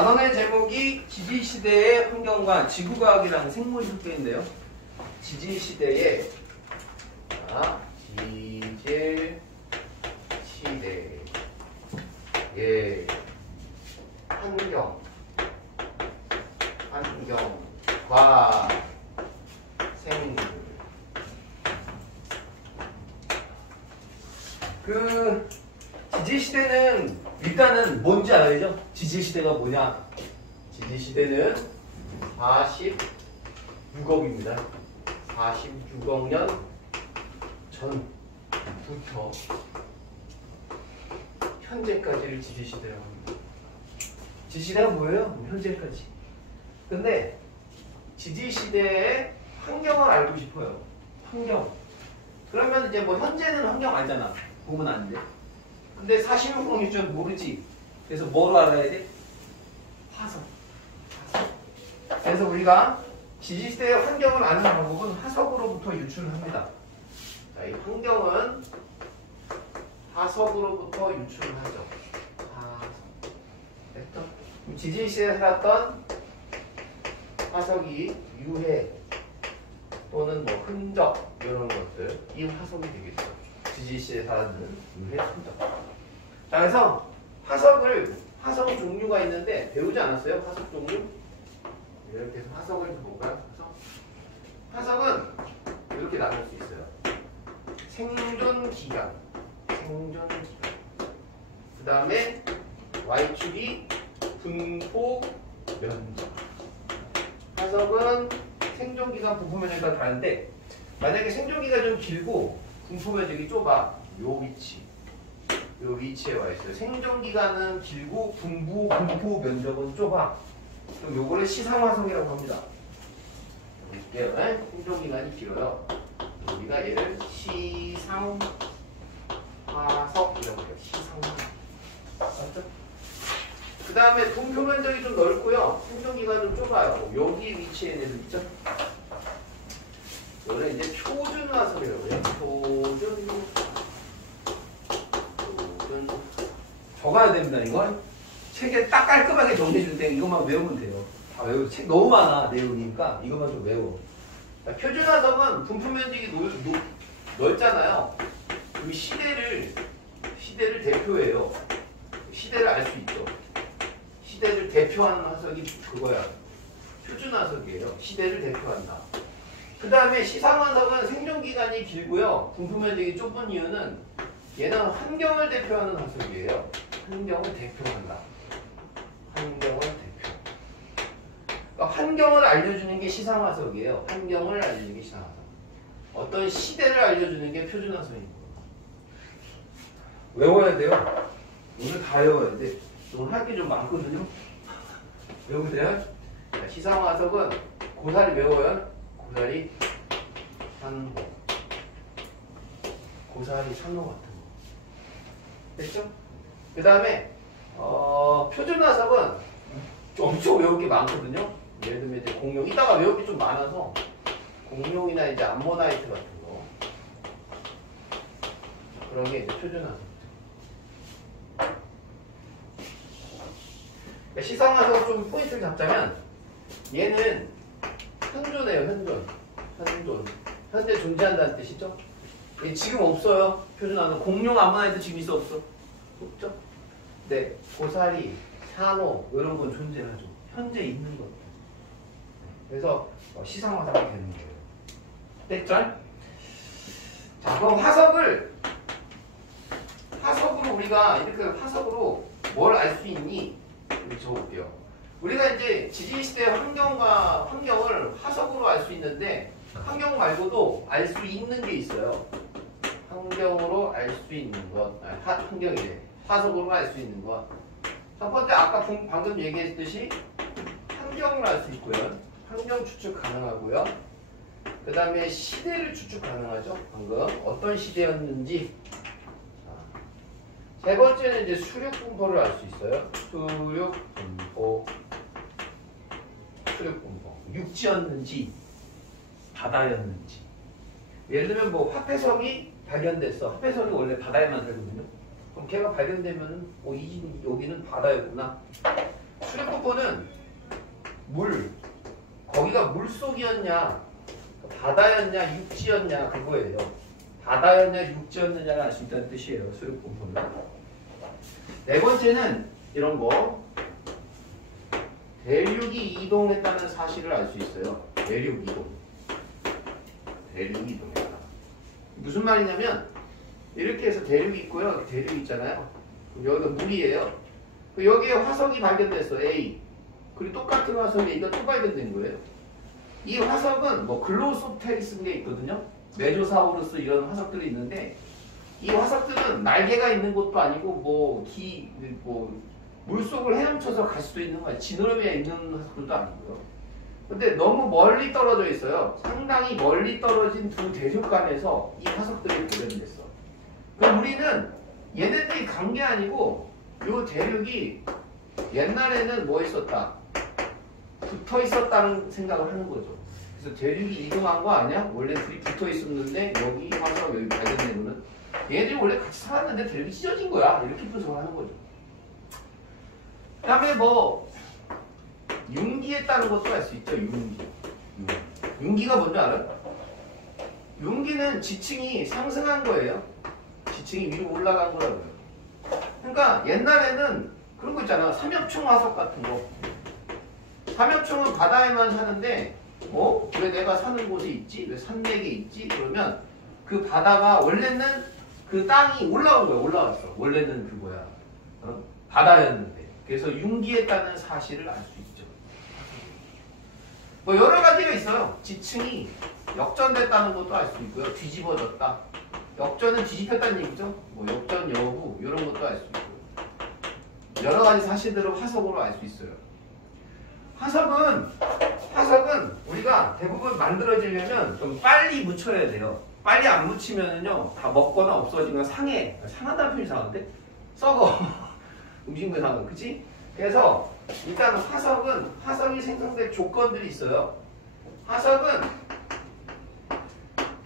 단원의 제목이 지지시대의 환경과 지구과학이라는 생물 학계인데요. 지지시대의 지질시대의 환경과 생물. 지지시대는 일단은 뭔지 알아야죠? 지지시대가 뭐냐? 지지시대는 46억입니다. 46억 년 전부터 현재까지를 지지시대라고 합니다. 지지시대가 뭐예요? 현재까지. 근데 지지시대의 환경을 알고 싶어요. 환경. 그러면 이제 뭐 현재는 환경 알잖아. 보면 안 돼. 근데 46억 년 전 모르지. 그래서 뭐로 알아야 돼? 화석. 그래서 우리가 지지시대의 환경을 아는 방법은 화석으로부터 유출을 합니다. 자, 이 환경은 화석으로부터 유출을 하죠. 화석. 됐죠? 지지시대에 살았던 화석이 유해 또는 뭐 흔적 이런 것들, 이 화석이 되겠죠. 지지시대에 살았는 유해 흔적. 자, 그래서 화석 종류가 있는데 배우지 않았어요? 화석 종류? 이렇게 해서 화석을 볼까요? 화석은 이렇게 나눌 수 있어요. 생존 기간. 그 다음에 Y축이 분포 면적. 화석은 생존 기간, 분포 면적이 다 다른데 만약에 생존 기간이 좀 길고 분포 면적이 좁아. 요 위치에 와 있어요. 생존 기간은 길고 분포 면적은 좁아. 그럼 요거를 시상화석이라고 합니다. 볼게요. 생존 기간이 길어요. 우리가 얘를 시상화석이라고 해요. 시상화석. 맞죠? 그 다음에 분포 면적이 좀 넓고요. 생존 기간이 좀 좁아요. 여기 위치에 있는 애들 있죠? 이거는 이제 표준화석이라고 해요. 표준. 적어야 됩니다. 이건 책에 딱 깔끔하게 정리해줄 때 이것만 외우면 돼요. 다 외우. 책 너무 많아 내용이니까 이것만 좀 외워. 자, 표준화석은 분포 면적이 넓잖아요. 그 시대를 대표해요. 시대를 알 수 있죠. 시대를 대표하는 화석이 그거야. 표준화석이에요. 시대를 대표한다. 그 다음에 시상화석은 생존기간이 길고요. 분포 면적이 좁은 이유는 얘는 환경을 대표하는 화석이에요. 환경을 대표한다. 환경을 대표. 그러니까 환경을 알려주는 게 시상화석이에요. 환경을 알려주는 게 시상화석. 어떤 시대를 알려주는 게 표준화석입니다. 외워야 돼요. 오늘 다 외워야 돼. 오늘 할 게 좀 많거든요. 외우세요. 시상화석은 고사리 외워요. 고사리 산호. 고사리 산호 같은 거. 됐죠? 그 다음에 표준화석은 엄청 외울 게 많거든요. 예를 들면 이제 공룡. 이따가 외울 게 좀 많아서 공룡이나 이제 암모나이트 같은 거. 그런 게 이제 표준화석. 시상화석 좀 포인트를 잡자면 얘는 현존해요. 현재 존재한다는 뜻이죠. 얘 지금 없어요. 표준화석. 공룡 암모나이트 지금 있어 없어? 없죠? 네, 고사리, 산호 이런 건 존재하죠. 현재 있는 것들. 그래서 시상화석이 되는 거예요. 됐죠? 자, 그럼 화석으로 우리가 이렇게 화석으로 뭘 알 수 있니? 적어볼게요. 우리가 이제 지지시대 환경을 화석으로 알 수 있는데 환경 말고도 알 수 있는 게 있어요. 환경으로 알 수 있는 것. 환경이래. 화석으로 알 수 있는 것. 첫 번째 아까 방금 얘기했듯이 환경을 알 수 있고요. 환경 추측 가능하고요. 그 다음에 시대를 추측 가능하죠. 방금 어떤 시대였는지. 세 번째는 이제 수륙 분포를 알 수 있어요. 수륙 분포. 육지였는지 바다였는지. 예를 들면 뭐 화폐성이 발견됐어. 화폐성이 원래 바다에만 살거든요. 그럼 걔가 발견되면 여기는 바다였구나. 수력폭포는 물, 거기가 물속이었냐, 바다였냐, 육지였냐 그거예요. 바다였냐, 육지였느냐를 알 수 있다는 뜻이에요. 수력폭포는. 네 번째는 이런 거. 대륙이 이동했다는 사실을 알 수 있어요. 대륙 이동. 대륙 이동했다. 무슨 말이냐면 이렇게 해서 대륙이 있고요. 대륙 있잖아요. 여기가 물이에요. 여기에 화석이 발견됐어. A. 그리고 똑같은 화석이 A가 또 발견된 거예요. 이 화석은 뭐 글로소테리스 게 있거든요. 메조사우루스 이런 화석들이 있는데 이 화석들은 날개가 있는 것도 아니고 뭐 물속을 헤엄쳐서 갈 수도 있는 거예요. 지느러미에 있는 화석들도 아니고요. 근데 너무 멀리 떨어져 있어요. 상당히 멀리 떨어진 두 대륙 간에서 이 화석들이 발견됐어. 그럼 우리는 얘네들이 간 게 아니고 이 대륙이 옛날에는 뭐 있었다? 붙어 있었다는 생각을 하는 거죠. 그래서 대륙이 이동한 거 아니야? 원래 둘이 붙어 있었는데 여기 화석 여기 발견된 거는 얘네들이 원래 같이 살았는데 대륙이 찢어진 거야. 이렇게 분석을 하는 거죠. 그 다음에 뭐 융기했다는 것도 알 수 있죠. 융기가 뭔지 알아요? 융기는 지층이 상승한 거예요. 지층이 위로 올라간 거라고요. 그러니까 옛날에는 그런 거 있잖아. 삼엽충 화석 같은 거. 삼엽충은 바다에만 사는데 왜 내가 사는 곳에 있지? 왜 산맥에 있지? 그러면 그 바다가 원래는 그 땅이 올라온 거야. 올라왔어. 원래는 그 뭐야 바다였는데. 그래서 융기했다는 사실을 알 수 있죠. 뭐 여러 가지가 있어요. 지층이 역전됐다는 것도 알 수 있고요. 뒤집어졌다. 역전은 뒤집혔다는 얘기죠. 뭐 역전 여부 이런 것도 알 수 있고요. 여러 가지 사실들을 화석으로 알 수 있어요. 화석은 우리가 대부분 만들어지려면 좀 빨리 묻혀야 돼요. 빨리 안 묻히면요 다 먹거나 없어지면 상해. 상한다는 표현이 이상한데? 썩어. 음식물 상은 그치? 그래서 일단 화석이 생성될 조건들이 있어요. 화석은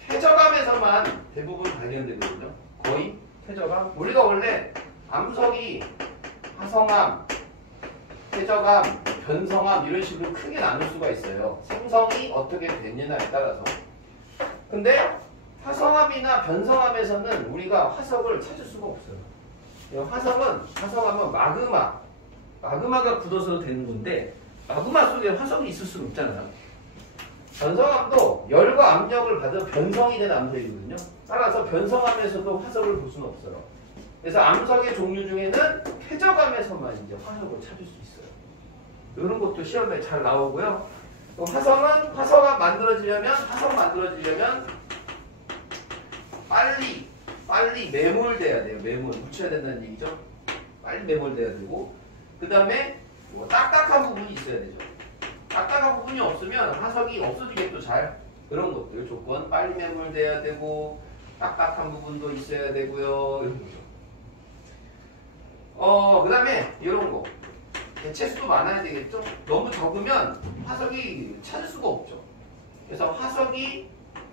퇴적암에서만 대부분 발견되거든요. 거의 퇴적암. 우리가 원래 암석이 화성암, 퇴적암, 변성암 이런 식으로 크게 나눌 수가 있어요. 생성이 어떻게 됐느냐에 따라서. 근데 화성암이나 변성암에서는 우리가 화석을 찾을 수가 없어요. 화성암은 마그마가 굳어서 되는 건데 마그마 속에 화석이 있을 수는 없잖아요. 변성암도 열과 압력을 받아 변성이 된 암석이거든요. 따라서 변성암에서도 화석을 볼 수는 없어요. 그래서 암석의 종류 중에는 퇴적암에서만 이제 화석을 찾을 수 있어요. 이런 것도 시험에 잘 나오고요. 화석 만들어지려면 빨리 매몰돼야 돼요. 묻혀야 된다는 얘기죠. 빨리 매몰돼야 되고 그 다음에 뭐 딱딱한 부분이 있어야 되죠. 딱딱한 부분이 없으면 화석이 없어지겠죠. 잘 그런 것들 조건 빨리 매몰돼야 되고 딱딱한 부분도 있어야 되고요. 이런 거죠. 그 다음에 이런 거 개체수도 많아야 되겠죠. 너무 적으면 화석이 찾을 수가 없죠. 그래서 화석이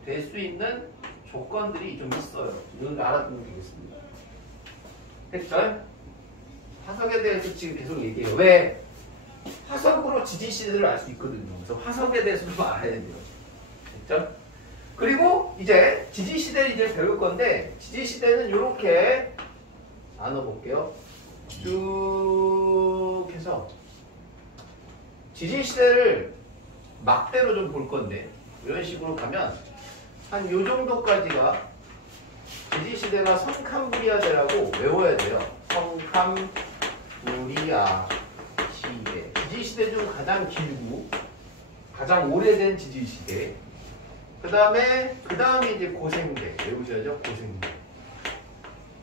될 수 있는 조건들이 좀 있어요. 이런 거 알아두면 되겠습니다. 됐죠? 화석에 대해서 지금 계속 얘기해요. 왜? 화석으로 지지시대를 알 수 있거든요. 그래서 화석에 대해서 좀 알아야 돼요. 됐죠? 그리고 이제 지지시대를 이제 배울 건데 지지시대는 이렇게 나눠볼게요. 쭉 해서 지지시대를 막대로 좀 볼 건데 이런 식으로 가면 한 요 정도까지가 지지시대가 성캄브리아대라고 외워야 돼요. 성캄브리아 시대. 지지시대 중 가장 길고 가장 오래된 지지시대. 그 다음에 이제 고생대. 외우셔야죠. 고생대.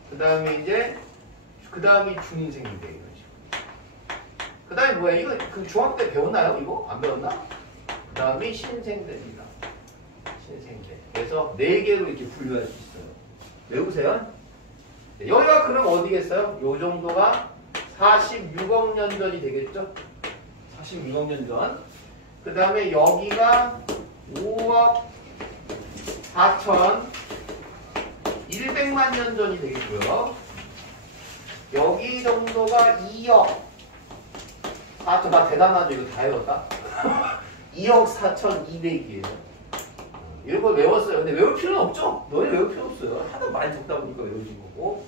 그 다음이 중생대. 이런 식으로. 그 다음에 뭐야? 이거 그 중학교 때 배웠나요? 이거? 안 배웠나? 그 다음이 신생대입니다. 신생대. 그래서 4개로 이렇게 분류할 수 있어요. 외우세요. 네, 여기가 그럼 어디겠어요? 요 정도가 46억 년 전이 되겠죠? 46억 년 전. 그 다음에 여기가 5억 4,100만 년 전이 되겠고요. 여기 정도가 2억 아, 나 대단하죠. 이거 다 외웠다. 2억 4,200이에요. 이런 걸 외웠어요. 근데 외울 필요는 없죠? 너네 외울 필요 없어요. 하도 많이 적다 보니까 외우신 거고.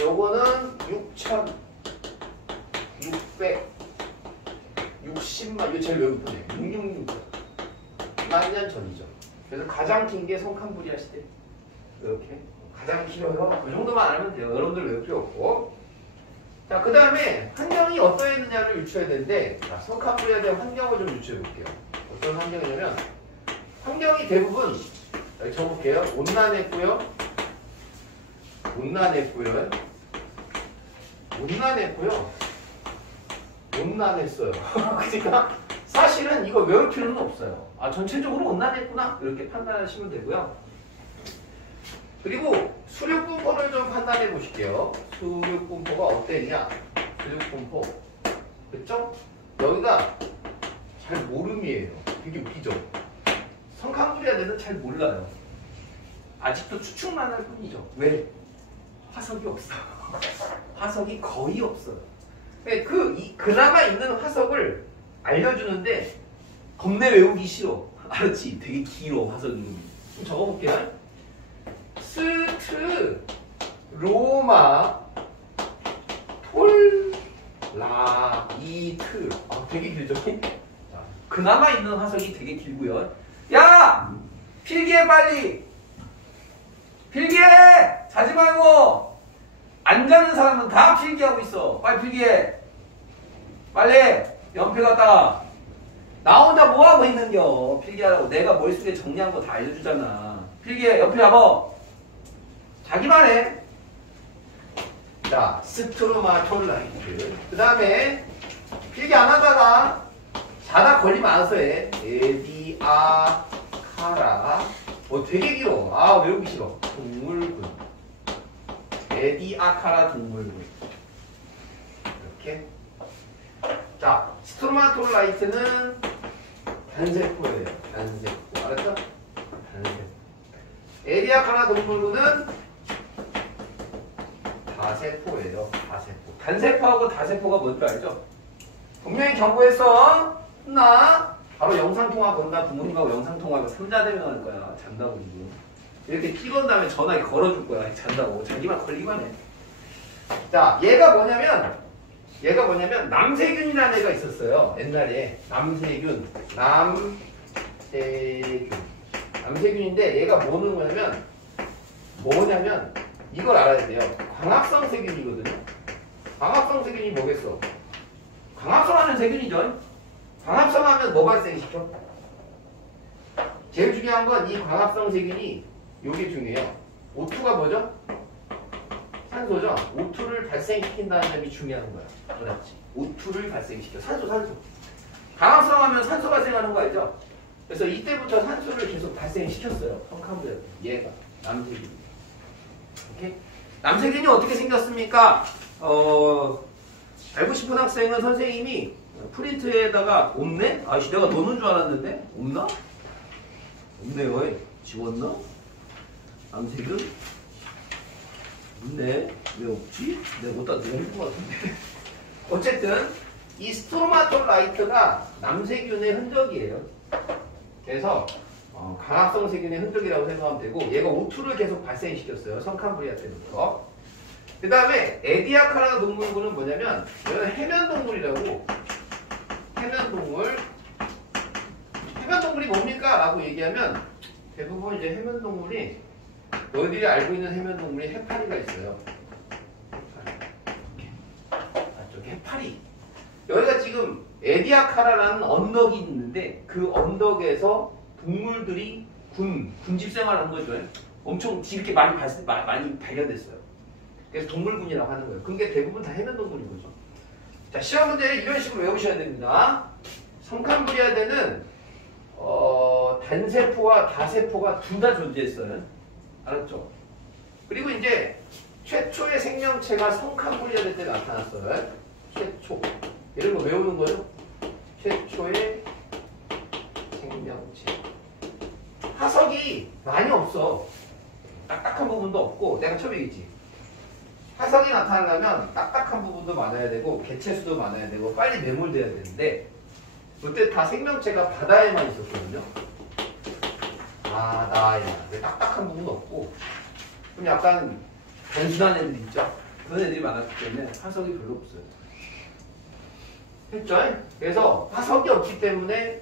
요거는 6,660만, 이거 제일 외우기 편해. 666만 년 전이죠. 그래서 가장 긴 게 성캄브리아 시대. 이렇게. 가장 길어요. 그 정도만 알면 돼요. 여러분들 외울 필요 없고. 자, 그 다음에 환경이 어떠했느냐를 유추해야 되는데, 자, 성캄브리아에 대한 환경을 좀 유추해 볼게요. 어떤 환경이냐면, 환경이 대부분, 여기 적어볼게요. 온난했고요. 온난했어요. 그러니까 사실은 이거 외울 필요는 없어요. 아, 전체적으로 온난했구나. 이렇게 판단하시면 되고요. 그리고 수륙분포를 좀 판단해 보실게요. 수륙분포가 어땠냐? 수륙분포. 그쵸? 여기가 잘 모름이에요. 되게 웃기죠? 성캄브리아에는 잘 몰라요. 아직도 추측만 할 뿐이죠. 왜? 화석이 없어. 화석이 거의 없어요. 그나마 있는 화석을 알려주는데 겁내 외우기 싫어. 알았지? 되게 길어, 화석이. 좀 적어볼게요. 스트, 로마, 톨, 라이트. 아, 되게 길죠? 자, 그나마 있는 화석이 되게 길고요. 야! 필기해, 빨리! 필기해! 자지 말고! 안 자는 사람은 다 필기하고 있어. 빨리 필기해. 빨리! 연필 갖다가. 나 혼자 뭐하고 있는겨? 필기하라고. 내가 머릿속에 정리한 거 다 알려주잖아. 필기해. 연필 잡아. 자기만 해. 자, 스트로마톨라이트. 그 다음에 필기 안 하다가 자다 걸리면 알아서 해. 에디아카라. 되게 길어. 아, 외우기 싫어. 동물군. 에디아카라 동물군. 이렇게. 자, 스트로마톨라이트는 단세포예요. 단세포. 알았죠? 단세포. 에디아카라 동물군은 다세포예요. 다세포. 단세포하고 다세포가 뭔지 알죠? 분명히 경고했어. 나 바로 영상통화 건다. 부모님하고 영상통화하고 3자 대면할 거야. 잔다고 지금. 이렇게 찍은 다음에 전화기 걸어줄 거야. 잔다고. 자기만 걸리만 해. 자, 얘가 뭐냐면 남세균이라는 애가 있었어요. 옛날에 남세균. 남세균인데 얘가 뭐냐면 이걸 알아야 돼요. 광합성 세균이거든요. 광합성 세균이 뭐겠어? 광합성하는 세균이죠. 광합성하면 뭐 발생시켜? 제일 중요한 건 이 광합성 세균이 요게 중요해요. O2가 뭐죠? 산소죠. O2를 발생시킨다는 점이 중요한 거야. 알았지? O2를 발생시켜. 산소. 광합성하면 산소 발생하는 거 알죠? 그래서 이때부터 산소를 계속 발생시켰어요. 성캄브리아. 얘가 남세균. 오케이? 남세균이 어떻게 생겼습니까? 알고 싶은 학생은 선생님이 프린트에다가 없네? 아씨, 내가 넣는 줄 알았는데? 없나? 없네요. 지웠나? 남세균? 없네. 왜 없지? 내가 어디다 넣은 것 같은데. 어쨌든 이 스트로마톨라이트가 남세균의 흔적이에요. 그래서 강합성 세균의 흔적이라고 생각하면 되고, 얘가 O2를 계속 발생시켰어요. 성캄브리아 때부터. 그 다음에 에디아카라 동물군은 뭐냐면 얘는 해면동물이라고. 해면동물이 뭡니까? 라고 얘기하면 대부분 이제 해면동물이 너희들이 알고 있는 해면동물이 해파리가 있어요. 이렇게 해파리. 여기가 지금 에디아카라라는 언덕이 있는데 그 언덕에서 동물들이 군집 생활을 한 거죠. 엄청 이렇게 많이 발견됐어요. 그래서 동물군이라고 하는 거예요. 그게 대부분 다 해면동물인 거죠. 자, 시험 문제를 이런 식으로 외우셔야 됩니다. 성캄브리아대는 단세포와 다세포가 둘 다 존재했어요. 알았죠? 그리고 이제 최초의 생명체가 성캄브리아대 때 나타났어요. 최초. 이런 거 외우는 거죠. 최초의 생명체. 화석이 많이 없어. 딱딱한 부분도 없고, 내가 처음 얘기했지. 화석이 나타나려면 딱딱한 부분도 많아야 되고 개체수도 많아야 되고 빨리 매몰돼야 되는데 그때 다 생명체가 바다에만 있었거든요. 바다에 왜 딱딱한 부분은 없고 좀 약간 단순한 애들 있죠. 그런 애들이 많았기 때문에 화석이 별로 없어요. 했죠? 그래서 화석이 없기 때문에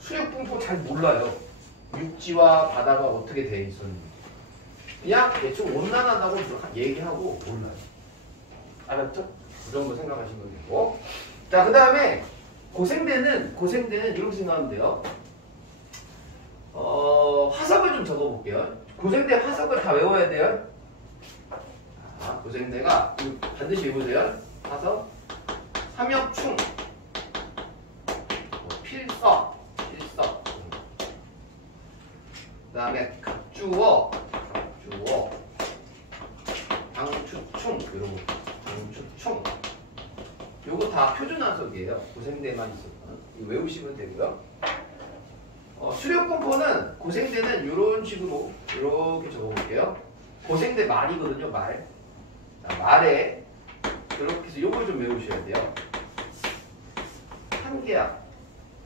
수륙분포 잘 몰라요. 육지와 바다가 어떻게 돼 있었는지. 그냥 대충 온난하다고 얘기하고 몰라요. 알았죠? 그 정도 생각하시면 되고. 자, 그 다음에 고생대는 이렇게 생각하면 돼요. 화석을 좀 적어볼게요. 고생대 화석을 다 외워야 돼요. 자, 고생대가 반드시 외우세요. 화석, 삼엽충, 필석, 그 다음에 갑주어, 방추충, 이런 거, 방추충. 요거 다 표준 화석이에요. 고생대만 있었던. 이거 외우시면 되고요. 수력분포는 고생대는 이런 식으로 이렇게 적어볼게요. 고생대 말이거든요, 말. 자, 말에 이렇게 해서 요걸 좀 외우셔야 돼요.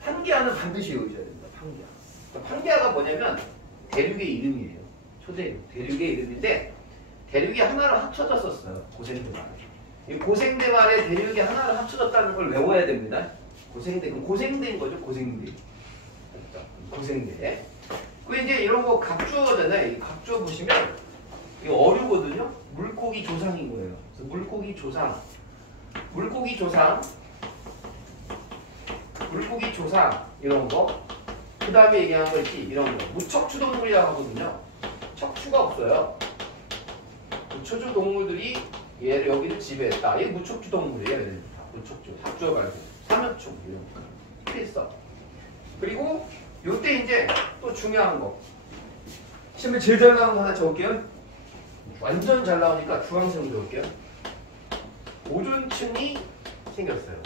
판기하는 반드시 외우셔야 됩니다. 판기하. 그러니까 판기하가 뭐냐면 대륙의 이름이에요. 초대륙. 대륙의 이름인데 대륙이 하나로 합쳐졌었어요. 고생대 말에. 이 고생대 말에 대륙이 하나로 합쳐졌다는 걸 외워야 됩니다. 고생대. 그럼 고생대인 거죠. 고생대. 고생대. 그 이제 이런 거 갑주어잖아요. 이 갑주어 보시면 이 어류거든요. 물고기 조상인 거예요. 그래서 물고기 조상 이런 거. 그 다음에 얘기한 거 있지. 이런 거. 무척추 동물이라고 하거든요. 척추가 없어요. 무척추 동물들이 얘를 여기를 지배했다. 얘 무척추 동물이에요. 얘는 다 무척추. 합주어 말고 삼엽충 이런 거. 필석. 그리고 요때 이제 또 중요한 거. 시험에 제일 잘 나오는 거 하나 적을게요. 완전 잘 나오니까 주황색으로 적을게요. 오존층이 생겼어요.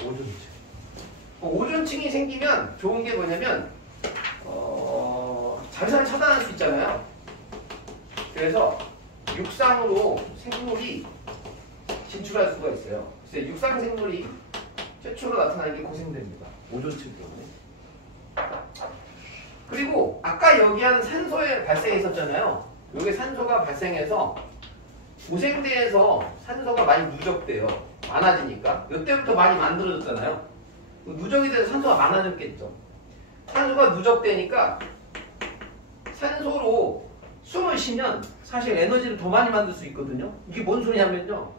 오존층이 생기면 좋은 게 뭐냐면 자연을 차단할 수 있잖아요. 그래서 육상으로 생물이 진출할 수가 있어요. 그래서 육상 생물이 최초로 나타나는 게 고생대입니다. 오존층 때문에. 그리고 아까 여기한 산소에 발생했었잖아요. 여기 산소가 발생해서 고생대에서 산소가 많이 누적돼요. 많아지니까. 이때부터 많이 만들어졌잖아요. 누적이 돼서 산소가 많아졌겠죠. 산소가 누적되니까 산소로 숨을 쉬면 사실 에너지를 더 많이 만들 수 있거든요. 이게 뭔 소리냐면요.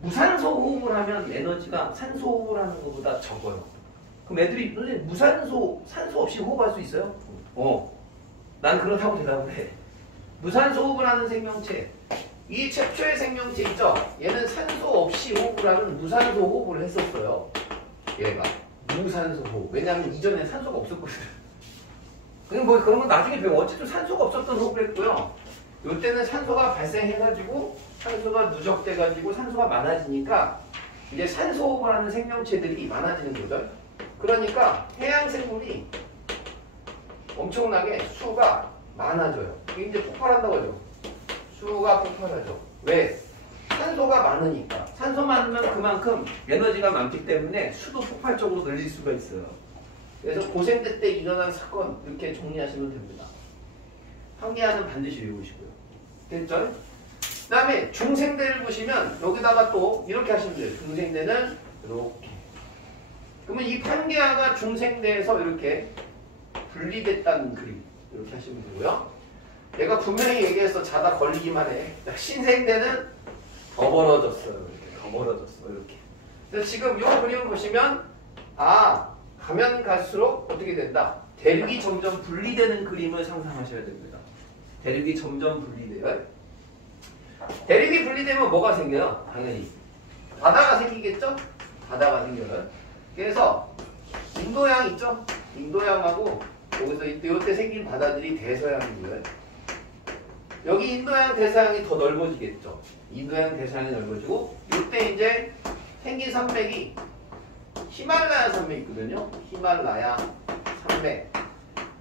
무산소 호흡을 하면 에너지가 산소 호흡을 하는 것보다 적어요. 그럼 애들이 선생님 산소 없이 호흡할 수 있어요? 난 그렇다고 대답을 해. 무산소 호흡을 하는 생명체, 이 최초의 생명체 있죠? 얘는 산소 없이 호흡을 하는 무산소 호흡을 했었어요. 얘가 무산소 호흡. 왜냐하면 이전에 산소가 없었거든요. 그냥 뭐 그런 건 나중에 배워. 어쨌든 산소가 없었던 호흡을 했고요. 이때는 산소가 발생해가지고 산소가 누적돼가지고 산소가 많아지니까 이제 산소 호흡을 하는 생명체들이 많아지는 거죠. 그러니까 해양 생물이 엄청나게 수가 많아져요. 이게 이제 폭발한다고 하죠. 수가 폭발하죠. 왜? 산소가 많으니까. 산소 많으면 그만큼 에너지가 많기 때문에 수도 폭발적으로 늘릴 수가 있어요. 그래서 고생대 때 일어난 사건 이렇게 정리하시면 됩니다. 판기하는 반드시 외우시고요. 됐죠? 그 다음에 중생대를 보시면 여기다가 또 이렇게 하시면 돼요. 중생대는 이렇게. 그러면 이 판기하가 중생대에서 이렇게 분리됐다는 그림 이렇게 하시면 되고요. 내가 분명히 얘기해서 자다 걸리기만 해. 신생대는 더 벌어졌어요. 이렇게. 더 벌어졌어. 이렇게. 그래서 지금 이 그림을 보시면 가면 갈수록 어떻게 된다? 대륙이 점점 분리되는 그림을 상상하셔야 됩니다. 대륙이 점점 분리돼요. 대륙이 분리되면 뭐가 생겨요? 당연히 바다가 생기겠죠? 바다가 생겨요. 그래서 인도양 있죠? 인도양하고 여기서 이때 생긴 바다들이 대서양이고요. 여기 인도양 대서양이 더 넓어지겠죠. 인도양 대서양이 넓어지고 이때 이제 생긴 산맥이 히말라야 산맥이 있거든요. 히말라야 산맥.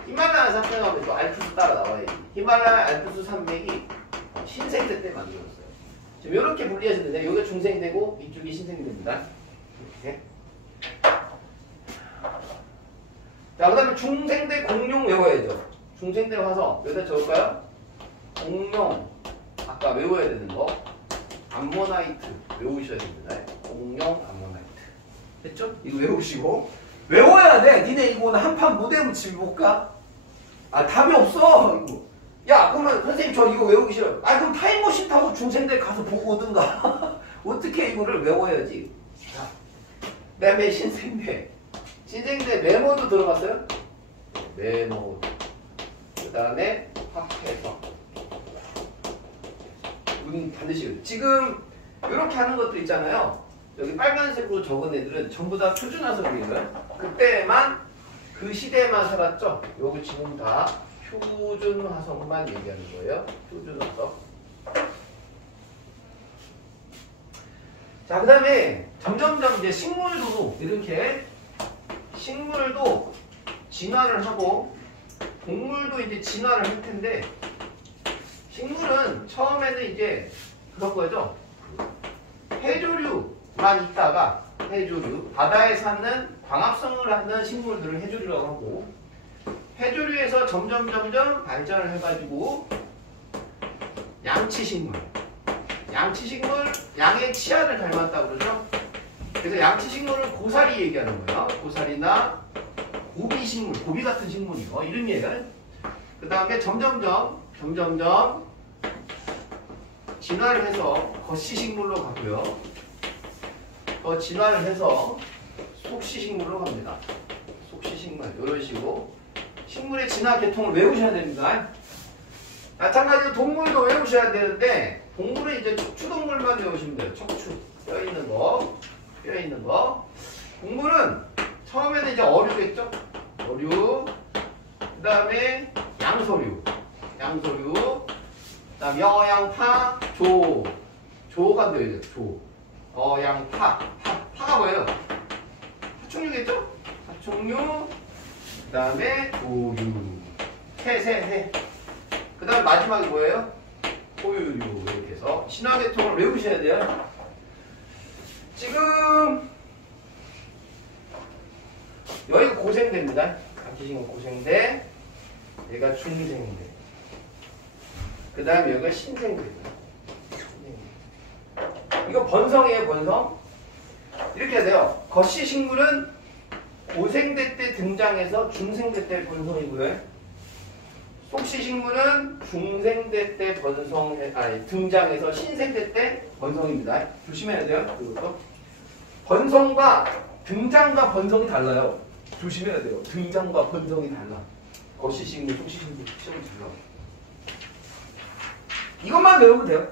히말라야 산맥하면 또 알프스 따라 나와야지. 히말라야 알프스 산맥이 신생대 때 만들어졌어요. 지금 이렇게 분리하시면 돼요. 여기가 중생되고 이쪽이 신생됩니다. 이렇게. 자, 그 다음에 중생대 공룡 외워야죠. 중생대 와서 여기다 적을까요? 공룡. 아까 외워야 되는 거. 암모나이트 외우셔야 됩니다. 공룡 암모나이트. 됐죠? 이거 외우시고. 외워야 돼. 니네 이거는 한판 무대 붙이면 볼까? 아, 답이 없어. 이거. 야, 그러면 선생님 저 이거 외우기 싫어요. 아, 그럼 타임머신 타고 중생대 가서 보고 오든가. 어떻게 이거를 외워야지. 자, 그 다음에 신생대. 신생대 메모도 들어갔어요? 메모. 그 다음에 합해서. 이건 반드시. 지금 이렇게 하는 것들 있잖아요. 여기 빨간색으로 적은 애들은 전부 다 표준화석이에요. 그때만, 그 시대에만 살았죠? 요거 지금 다 표준화석만 얘기하는 거예요. 표준화석. 자, 그 다음에 점점점 이제 식물도 이렇게 식물도 진화를 하고 동물도 이제 진화를 할 텐데 식물은 처음에는 이제 그런 거죠. 해조류만 있다가 해조류, 바다에 사는 광합성을 하는 식물들을 해조류라고 하고 해조류에서 점점 발전을 해가지고 양치식물, 양의 치아를 닮았다고 그러죠. 그래서 양치식물을 고사리 얘기하는 거예요. 고사리나 고비식물, 고비 같은 식물이요. 이름이에요. 그 다음에 점점점 진화를 해서 거시식물로 가고요. 더 진화를 해서 속시식물로 갑니다. 속시식물 이런 식으로 식물의 진화 계통을 외우셔야 됩니다. 마찬가지로 동물도 외우셔야 되는데 동물은 이제 척추동물만 외우시면 돼요. 척추, 뼈 있는 거. 동물은 처음에는 이제 어류겠죠? 어류. 그 다음에 양서류. 그 다음에 여양파, 조가 돼야 돼요. 어양파. 파가 뭐예요? 파충류겠죠? 파충류. 그 다음에 조류. 새. 그 다음에 마지막에 뭐예요? 포유류. 이렇게 해서 신화계통을 외우셔야 돼요. 지금 여기가 고생대입니다. 가르치신 거 고생대. 얘가 중생대. 그 다음에 여기가 신생대입니다. 이거 번성이에요, 번성. 이렇게 해야 돼요. 거시식물은 고생대 때 등장해서 중생대 때 번성이고요. 속시식물은 중생대 때 등장해서 신생대 때 번성입니다. 조심해야 돼요. 그것도. 번성과 등장과 번성이 달라요. 조심해야 돼요. 등장과 번성이 달라. 거시식물, 속시식물 시험이 달라. 이것만 외우면 돼요.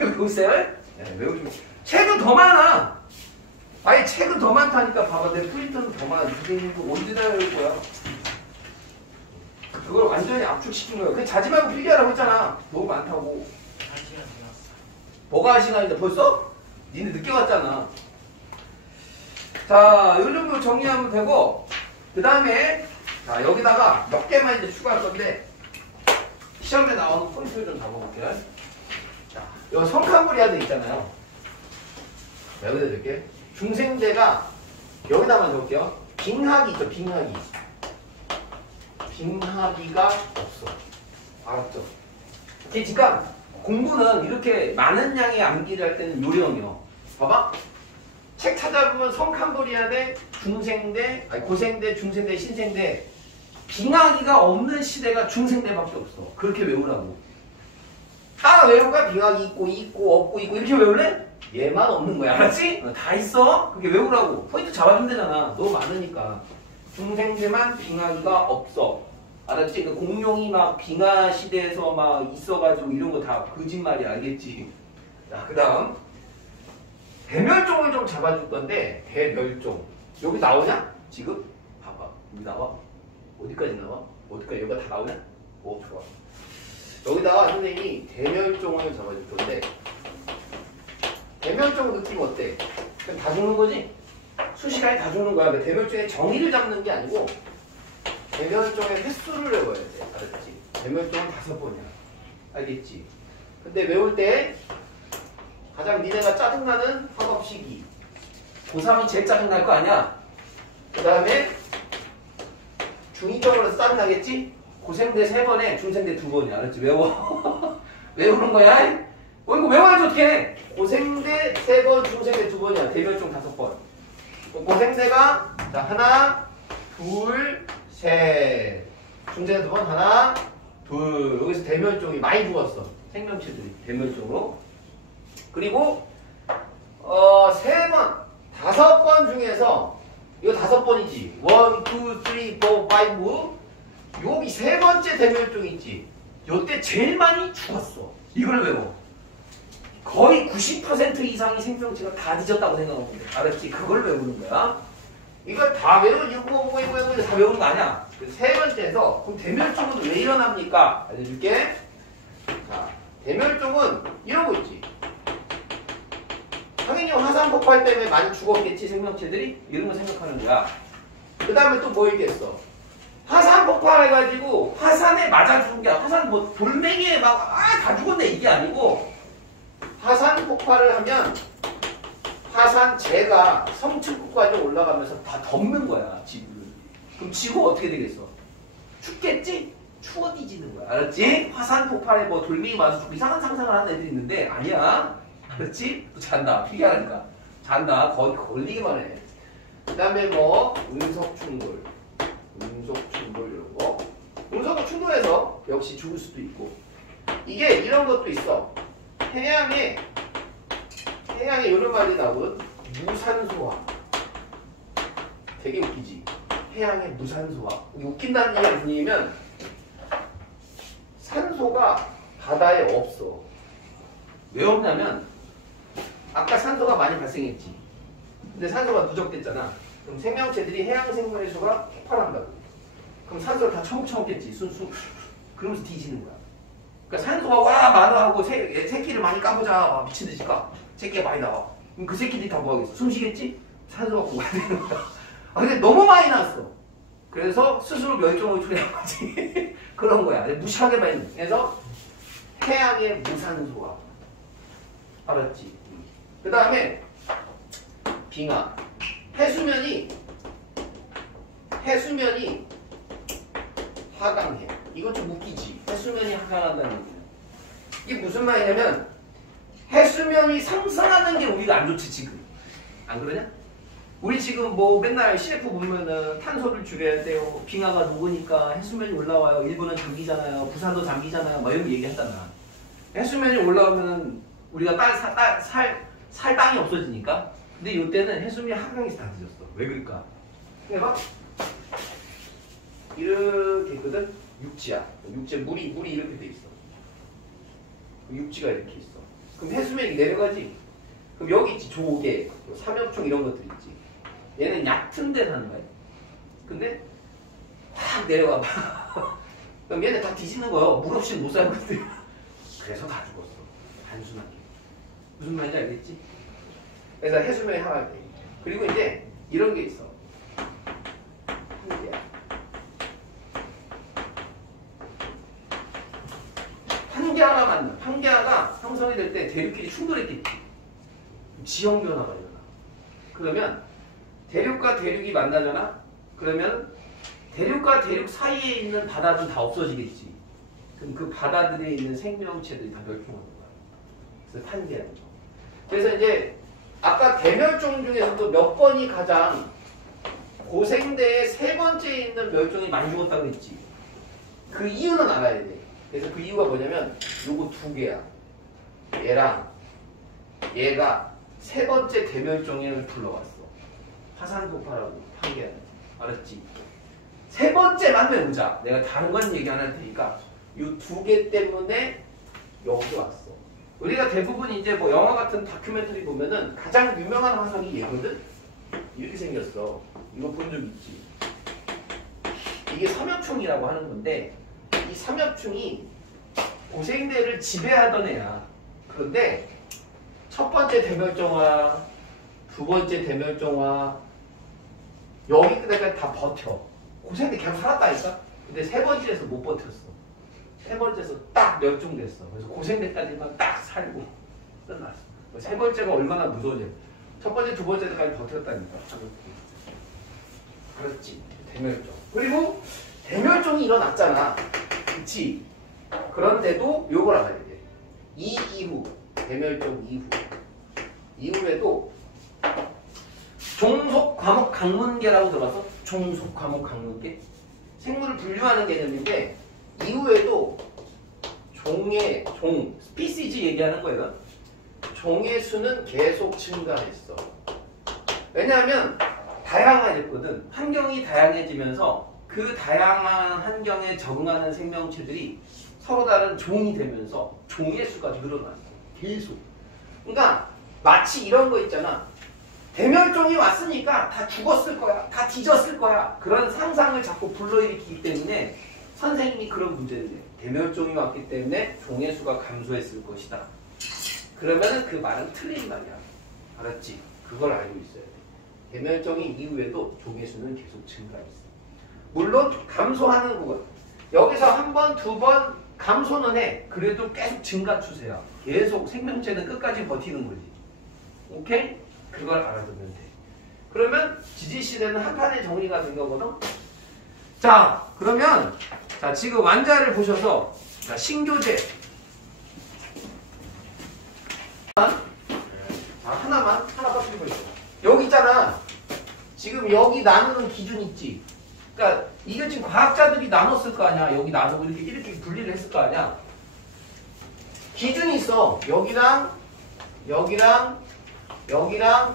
외우세요? 네, 외우시면. 책은 더 많아. 아니, 책은 더 많다니까. 봐봐. 내 프린터는 더 많아. 선생님도 언제다 외울 거야. 그걸 완전히 압축시킨 거예요. 그냥 자지 말고 필기하라고 했잖아. 너무 많다고. 1시간 지났어. 뭐가 1시간인데 벌써? 니네 늦게 왔잖아. 자, 이 정도 정리하면 되고, 그 다음에, 자, 여기다가 몇 개만 이제 추가할 건데, 시험에 나오는 포인트를 좀 잡아볼게요. 자, 여기 성칸부리아들 있잖아요. 여기다 줄게. 중생대가 여기다만 적을게요. 빙하기 있죠, 빙하기. 빙하기가 없어. 알았죠? 그러니까 공부는 이렇게 많은 양의 암기를 할 때는 요령이요. 봐봐. 책 찾아보면 성칸부리아대, 중생대, 고생대, 중생대, 신생대. 빙하기가 없는 시대가 중생대밖에 없어. 그렇게 외우라고. 다 외우가 빙하기 있고 없고 이렇게 외울래? 얘만 없는 거야. 알았지? 다 있어. 그렇게 외우라고. 포인트 잡아주면 되잖아. 너무 많으니까. 중생대만 빙하기가 없어. 알았지? 그 공룡이 막 빙하 시대에서 막 있어가지고 이런 거 다 거짓말이야. 알겠지? 자, 그 다음. 대멸종을 좀 잡아줄 건데, 대멸종. 여기 나오냐? 지금? 봐봐. 여기 나와. 어디까지 나와? 어디까지? 여기가 다 나오냐? 오, 좋아. 여기다가 선생님이 대멸종을 잡아줄 건데, 대멸종 느낌 어때? 그럼 다 죽는 거지? 수시간에 다 죽는 거야. 대멸종의 정의를 잡는 게 아니고, 대멸종의 횟수를 외워야 돼. 알았지? 대멸종은 5번이야. 알겠지? 근데 외울 때 가장 니네가 짜증나는 학업 시기. 고3이 제일 짜증날 거 아니야? 그 다음에 중2쪽으로 짜증나겠지? 고생대 3번에 중생대 2번이야. 알았지? 외워. 외우는 거야? 이거 외워야지 어떻게 해? 고생대 3번, 중생대 2번이야. 대별종 5번. 고생대가 자 하나, 둘, 셋. 중생대 2번 하나, 둘. 여기서 대멸종이 많이 죽었어. 생명체들이 대멸종으로. 그리고 3번, 5번 중에서 이거 5번이지. 1, 2, 3, 4, 5. 여기 3번째 대멸종 있지. 요때 제일 많이 죽었어. 이걸 외워. 거의 90% 이상의 생명체가 다 뒤졌다고 생각하면 돼. 알았지? 그걸 외우는 거야. 이걸 다 외우고 이거 다 외우는 거 아니야. 그 3번째에서 그럼 대멸종은 왜 일어납니까? 알려줄게. 자, 대멸종은 이러고 있지. 당연히 화산 폭발 때문에 많이 죽었겠지, 생명체들이? 이런 거 생각하는 거야. 그 다음에 또 뭐 있겠어? 화산 폭발해가지고 화산에 맞아 죽은 게 아니라 화산 뭐 돌멩이에 다 죽었네 이게 아니고 화산 폭발을 하면 화산재가 성층국까지 올라가면서 다 덮는 거야, 지구를. 그럼 지구 어떻게 되겠어? 춥겠지? 추워 뒤지는 거야. 알았지? 화산 폭발에 뭐 돌멩이 맞아서 죽고 이상한 상상을 하는 애들이 있는데 아니야. 알았지? 또 잔다. 피기하니까. 잔다. 거의 걸리기만 해. 그 다음에 뭐 운석충돌. 운석충돌 이런 거. 운석은 충돌해서 역시 죽을 수도 있고. 이게 이런 것도 있어. 해양에 이런 말이 나오거든. 무산소화. 되게 웃기지. 해양의 무산소화. 웃긴다는 얘기가 무슨 얘기냐면 산소가 바다에 없어. 왜 없냐면 아까 산소가 많이 발생했지. 근데 산소가 누적됐잖아. 그럼 생명체들이 해양 생물의 수가 폭발한다고. 그럼 산소를 다 처먹겠지. 순수. 그러면서 뒤지는 거야. 그러니까 산소가 와 많아 하고 새끼를 많이 까보자. 미친 듯이 까. 새끼가 많이 나와. 그럼 그 새끼들이 다 뭐하겠어? 숨 쉬겠지? 산소가 고갈야 되는 거야. 근데 너무 많이 나왔어. 그래서 스스로 멸종을 초래한 거지. 그런 거야. 무식하게 많이. 그래서 해양의 무산소화. 알았지? 그 다음에 빙하. 해수면이 하강해. 이거 좀 웃기지. 해수면이 하강한다는 얘기는. 이게 무슨 말이냐면 해수면이 상승하는 게 우리가 안 좋지 지금. 안 그러냐? 우리 지금 뭐 맨날 CF 보면은 탄소를 줄여야 돼요. 빙하가 녹으니까 해수면이 올라와요. 일본은 잠기잖아요. 부산도 잠기잖아요. 막 이런 얘기 했잖아. 해수면이 올라오면 우리가 살 땅이 없어지니까. 근데 이때는 해수면이 하강해서 다 뒤졌어. 왜 그럴까? 해봐. 이렇게 있거든? 육지야. 육지에 물이 이렇게 돼 있어. 육지가 이렇게 있어. 그럼 해수면이 내려가지? 그럼 여기 있지. 조개, 삼엽충 이런 것들 있지. 얘는 얕은 데 사는 거야. 근데 확 내려가 봐. 그럼 얘네 다 뒤지는 거야. 물 없이 못 사는 것들. 그래서 다 죽었어. 단순하게. 무슨 말인지 알겠지? 그래서 해수면이 하강돼. 그리고 이제 이런 게 있어. 판게아. 판게아가 맞나? 판게아가 형성이 될 때 대륙끼리 충돌했겠지. 지형 변화가 일어나. 그러면 대륙과 대륙이 만나잖아? 그러면 대륙과 대륙 사이에 있는 바다들은 다 없어지겠지. 그럼 그 바다들에 있는 생명체들이 다 멸종하는 거야. 그래서 판게아는. 그래서 이제 아까 대멸종 중에서도 몇 번이 가장 고생대에 3번째에 있는 멸종이 많이 죽었다고 했지. 그 이유는 알아야 돼. 그래서 그 이유가 뭐냐면 요거 2개야. 얘랑 얘가 3번째 대멸종을 불러왔어. 화산 폭발하고 판게아. 알았지? 3번째만 외우자. 내가 다른 건 얘기 안 할 테니까 이 2개 때문에 여기 왔어. 우리가 대부분 이제 뭐 영화 같은 다큐멘터리 보면은 가장 유명한 화석이 얘거든? 이렇게 생겼어. 이거 본 적 있지? 이게 삼엽충이라고 하는 건데 이 삼엽충이 고생대를 지배하던 애야. 그런데 첫 번째 대멸종화, 두 번째 대멸종화 여기까지 다 버텨. 고생대 계속 살았다니까? 근데 3번째에서 못 버텼어. 세 번째에서 딱 멸종됐어. 그래서 고생대까지만 딱 살고 끝났어. 세 번째가 얼마나 무서운지. 첫 번째, 두 번째까지 버텼다니까. 그렇지. 대멸종. 그리고 대멸종이 일어났잖아. 그치? 그런데도 요걸 알아야 돼. 이 이후, 대멸종 이후에도 종속 과목 강문계라고 들어봤어? 종속 과목 강문계? 생물을 분류하는 개념인데 이후에도 스피시즈 얘기하는 거예요. 종의 수는 계속 증가했어. 왜냐하면 다양해졌거든. 환경이 다양해지면서 그 다양한 환경에 적응하는 생명체들이 서로 다른 종이 되면서 종의 수가 늘어났어. 계속. 그러니까 마치 이런 거 있잖아. 대멸종이 왔으니까 다 죽었을 거야. 다 뒤졌을 거야. 그런 상상을 자꾸 불러일으키기 때문에 선생님이 그런 문제를 내. 대멸종이 왔기 때문에 종의 수가 감소했을 것이다. 그러면은 그 말은 틀린 말이야. 알았지? 그걸 알고 있어야 돼. 대멸종이 이후에도 종의 수는 계속 증가했어. 물론 감소하는 부분. 여기서 한 번, 두 번 감소는 해. 그래도 계속 증가 추세야. 계속 생명체는 끝까지 버티는 거지. 오케이? 그걸 알아두면 돼. 그러면 지지시대는 한 판에 정리가 된 거거든. 자, 그러면 자 지금 완자를 보셔서 자, 신교재 자 하나밖에 보여줘. 여기 있잖아. 지금 여기 나누는 기준 있지. 그러니까 이게 지금 과학자들이 나눴을 거 아니야. 여기 나누고 이렇게 분리를 했을 거 아니야. 기준이 있어. 여기랑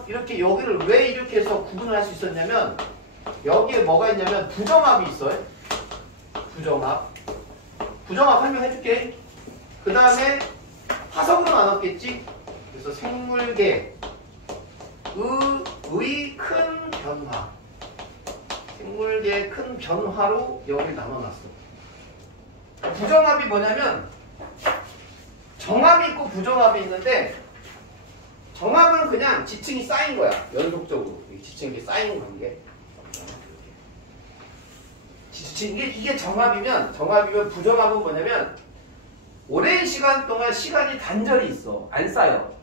이렇게 여기를 왜 이렇게 해서 구분을 할 수 있었냐면 여기에 뭐가 있냐면 부정합이 있어요. 부정합 설명해줄게. 그 다음에 화석으로 나눴겠지. 그래서 생물계의 큰 변화. 생물계의 큰 변화로 여기를 나눠놨어. 부정합이 뭐냐면 정합이 있고 부정합이 있는데 정합은 그냥 지층이 쌓인 거야. 연속적으로. 지층이 쌓이는 관계. 이게 정합이면 부정합은 뭐냐면 오랜 시간 동안 시간이 단절이 있어. 안 쌓여.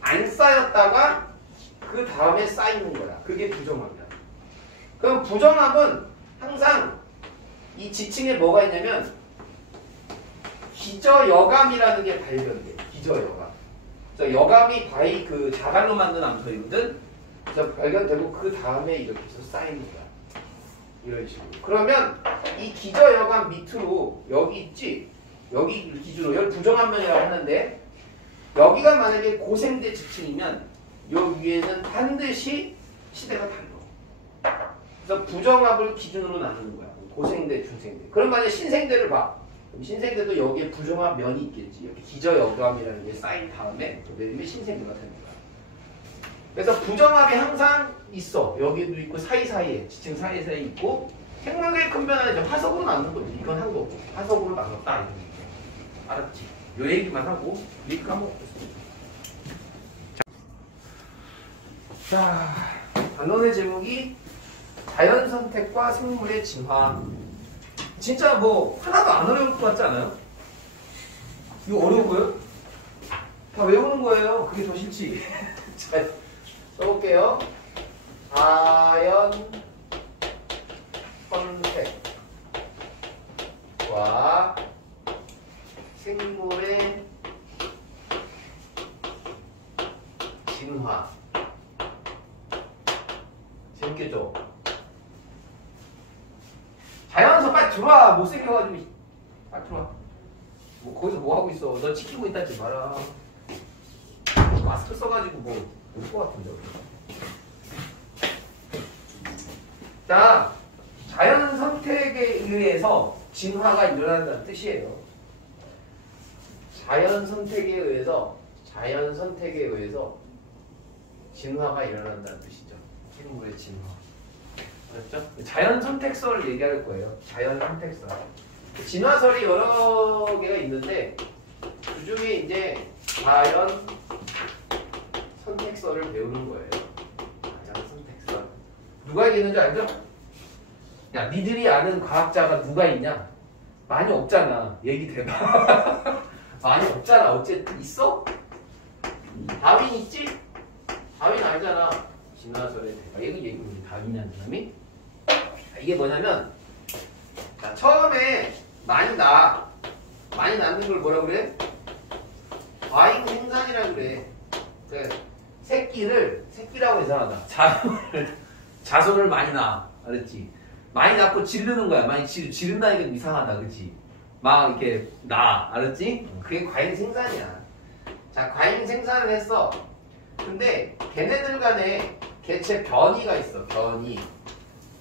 안 쌓였다가 그 다음에 쌓이는 거야. 그게 부정합이야. 그럼 부정합은 항상 이 지층에 뭐가 있냐면 기저여감이라는 게 발견돼. 기저여감. 여감이 바위 그 자갈로 만든 암석이거든. 그래서 발견되고 그 다음에 이렇게 해서 쌓이는 거야. 이런 식으로. 그러면 이 기저여감 밑으로 여기 있지. 여기 기준으로 여기 부정합면이라고 하는데 여기가 만약에 고생대 지층이면 요 위에는 반드시 시대가 달라. 그래서 부정합을 기준으로 나누는 거야. 고생대, 중생대. 그럼 만약에 신생대를 봐. 그럼 신생대도 여기에 부정합 면이 있겠지. 여기 기저여감이라는 게 쌓인 다음에 내리면 신생대가 되는 거야. 그래서 부정합이 항상 있어. 여기도 있고 사이사이에 지층 사이사이에 있고 생물계의 큰 변화는 이제 화석으로 나누는 거지. 이건 한 거고 화석으로 나눴다 이런 얘기. 알았지? 요 얘기만 하고 이 까먹었습니다. 자, 단원의 제목이 자연선택과 생물의 진화. 진짜 뭐 하나도 안 어려울 것 같지 않아요? 이거 어려운 거예요? 다 외우는 거예요. 그게 더 싫지. 자, 써볼게요. 자연선택과 생물의 진화. 재밌겠죠? 자연선 빨리 들어와. 못생겨가지고 빨리 들어와. 뭐 거기서 뭐 하고 있어? 너 지키고 있다 하지 마라. 마스크 써가지고 뭐 올 것 같은데. 자, 자연 선택에 의해서 진화가 일어난다는 뜻이에요. 자연 선택에 의해서 진화가 일어난다는 뜻이죠. 생물의 진화. 알았죠? 자연 선택설 얘기할 거예요. 자연 선택설. 진화설이 여러 개가 있는데 그 중에 이제 자연 선택설을 배우는 거예요. 자연 선택설. 누가 얘기했는지 알죠? 야, 니들이 아는 과학자가 누가 있냐? 많이 없잖아. 얘기 대박. 많이 없잖아. 어쨌든 있어? 다윈 있지? 다윈 알잖아. 진화설의 대박. 이거 얘기 다윈이라는 사람이? 이게 뭐냐면 자, 처음에 많이 낳는 걸 뭐라 그래? 과잉 생산이라 그래. 새끼라고 이상하다. 자손을 많이 낳아. 알았지? 많이 낳고 지르는 거야. 많이 지른다니까 이상하다. 그치? 막 이렇게 낳아. 알았지? 그게 과잉 생산이야. 자, 과잉 생산을 했어. 근데 걔네들 간에 개체 변이가 있어. 변이.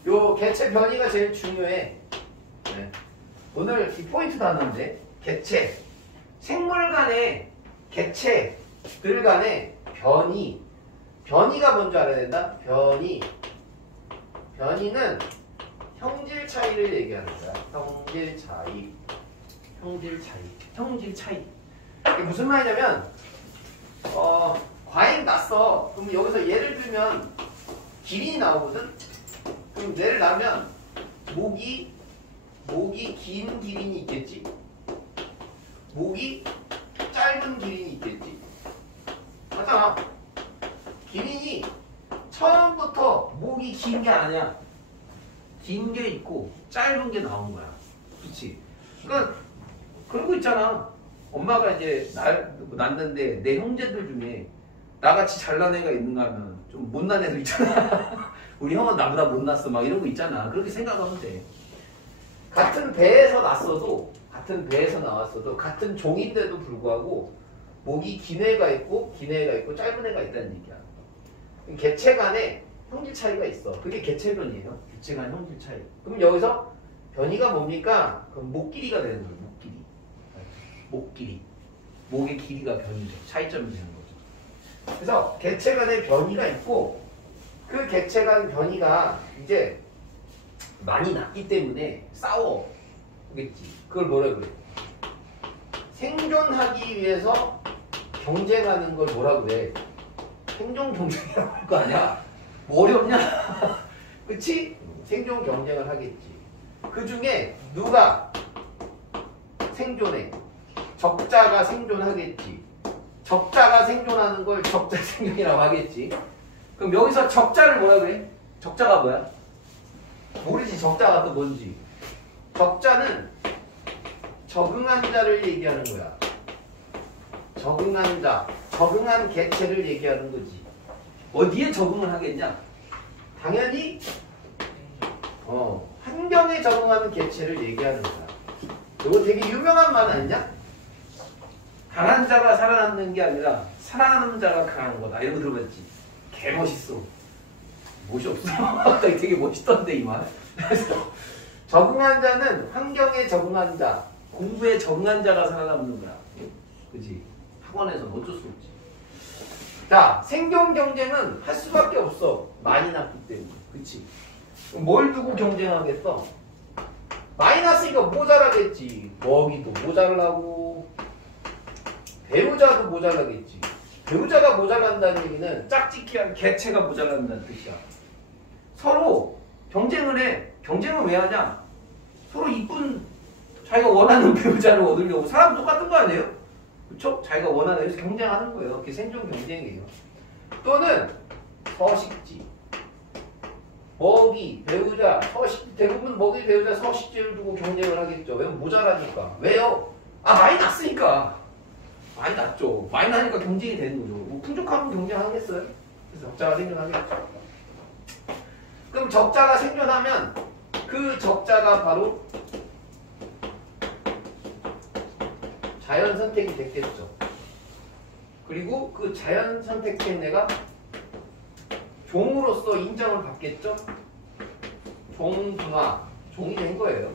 요 개체 변이가 제일 중요해. 네. 오늘 이 포인트 단어인데 개체. 생물 간의 개체들 간의 변이가 뭔지 알아야 된다. 변이는 형질 차이를 얘기하는 거야. 형질 차이. 이게 무슨 말이냐면 과잉 났어. 그럼 여기서 예를 들면 기린이 나오거든. 그럼 얘를 낳으면 목이 긴 기린이 있겠지. 목이 짧은 기린이 있겠지. 맞잖아. 기린이 처음부터 목이 긴 게 아니야. 긴 게 있고 짧은 게 나온 거야. 그렇지? 그러니까 그런 거 있잖아. 엄마가 이제 낳는데 내 형제들 중에 나같이 잘난 애가 있는가 하면 좀 못난 애들 있잖아. 우리 형은 나보다 못났어. 막 이런 거 있잖아. 그렇게 생각하면 돼. 같은 배에서 나왔어도 같은 종인데도 불구하고 목이 긴 애가 있고 짧은 애가 있다는 얘기야. 개체 간에 형질 차이가 있어. 그게 개체변이에요. 개체 간 형질 차이. 그럼 여기서 변이가 뭡니까? 그럼 목 길이가 되는 거예요. 목 길이. 목의 길이가 변이죠. 차이점이 되는 거죠. 그래서 개체 간의 변이가 있고 그 개체 간 변이가 이제 많이 났기 때문에 싸워. 그겠지. 그걸 뭐라 그래? 생존하기 위해서 경쟁하는 걸 뭐라 그래? 생존 경쟁이라고 할 거 아니야? 뭐 어렵냐? 그치? 생존 경쟁을 하겠지. 그 중에 누가 생존해? 적자가 생존하겠지. 적자가 생존하는 걸 적자 생존이라고 하겠지. 그럼 여기서 적자를 뭐라 그래? 적자가 뭐야? 모르지. 적자가 또 뭔지. 적자는 적응한 자를 얘기하는 거야. 적응한 자, 적응한 개체를 얘기하는 거지. 어디에 적응을 하겠냐? 당연히 환경에 적응하는 개체를 얘기하는 거야. 이거 되게 유명한 말 아니냐? 강한 자가 살아남는 게 아니라 살아남는 자가 강한 거다. 이런 거 들어봤지? 개멋있어. 멋이 없어. 되게 멋있던데 이 말. 그래서 적응한 자는 환경에 적응한 자, 공부에 적응한 자가 살아남는 거야. 그치? 학원에서 어쩔 수 없지. 자, 생존 경쟁은 할 수밖에 없어. 많이 났기 때문에. 그치? 뭘 두고 경쟁하겠어? 많이 났으니까 모자라겠지. 먹이도 모자라고, 배우자도 모자라겠지. 배우자가 모자란다는 얘기는 짝짓기한 개체가 모자란다는 뜻이야. 서로 경쟁을 해. 경쟁을 왜 하냐? 서로 이쁜 자기가 원하는 배우자를 얻으려고. 사람 똑같은 거 아니에요? 그쵸? 자기가 원하는 여기서 경쟁하는 거예요. 그게 생존 경쟁이에요. 또는 서식지. 먹이, 배우자, 서식지. 대부분 먹이, 배우자, 서식지를 두고 경쟁을 하겠죠. 왜냐면 모자라니까. 왜요? 많이 났으니까. 많이 났죠. 많이 나니까 경쟁이 되는 거죠. 뭐 풍족하면 경쟁하겠어요? 그래서 적자가 생존하겠죠. 그럼 적자가 생존하면 그 적자가 바로 자연 선택이 됐겠죠. 그리고 그 자연 선택된 애가 종으로서 인정을 받겠죠. 종분화, 종이 된 거예요.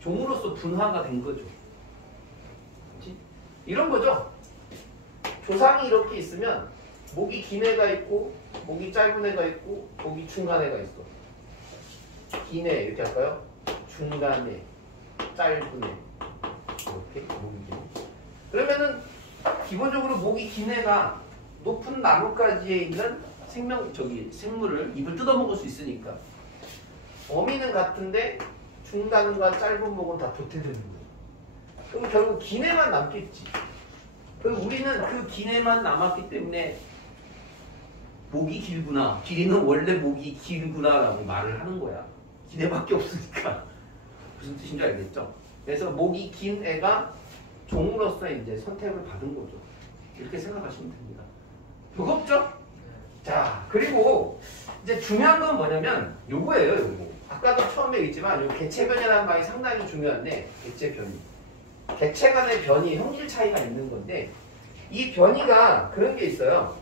종으로서 분화가 된 거죠. 그치? 이런 거죠. 조상이 이렇게 있으면 목이 긴 애가 있고 목이 짧은 애가 있고 목이 중간 애가 있어. 긴 애 이렇게 할까요? 중간 애, 짧은 애 이렇게 목이 긴 애. 그러면은 기본적으로 목이 긴 애가 높은 나뭇가지에 있는 생물을 입을 뜯어먹을 수 있으니까 어미는 같은데 중단과 짧은 목은 다 도태되는 거예요. 그럼 결국 긴 애만 남겠지. 그럼 우리는 그 긴 애만 남았기 때문에 목이 길구나. 길이는 원래 목이 길구나라고 말을 하는 거야. 긴 애밖에 없으니까. 무슨 뜻인지 알겠죠? 그래서 목이 긴 애가 종으로서 이제 선택을 받은 거죠. 이렇게 생각하시면 됩니다. 무겁죠? 자, 그리고 이제 중요한 건 뭐냐면 요거예요, 요거. 아까도 처음에 얘기했지만 요 개체변이라는 말이 상당히 중요한데 개체변이. 개체 간의 변이 형질 차이가 있는 건데 이 변이가 그런 게 있어요.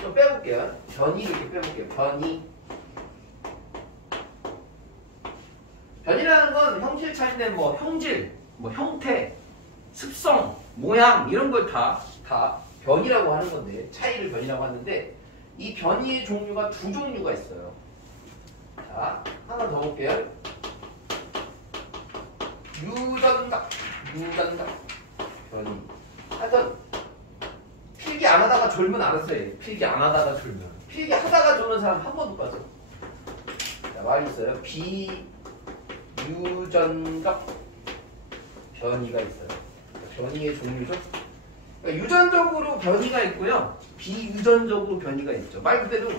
좀 빼볼게요. 변이 이렇게 빼볼게요. 변이라는 건 형질 차이인데 뭐 형질, 뭐 형태, 습성, 모양 이런 걸 다 변이라고 하는 건데 차이를 변이라고 하는데 이 변이의 종류가 두 종류가 있어요. 자, 하나 더 볼게요. 유전각 변이. 하여튼 필기 안 하다가 졸면 알았어요. 필기 안 하다가 졸면. 필기 하다가 졸는 사람 한 번도 봤어. 자, 말이 있어요. 비유전적 변이가 있어요. 변이의 종류죠. 그러니까 유전적으로 변이가 있고요. 비유전적으로 변이가 있죠. 말 그대로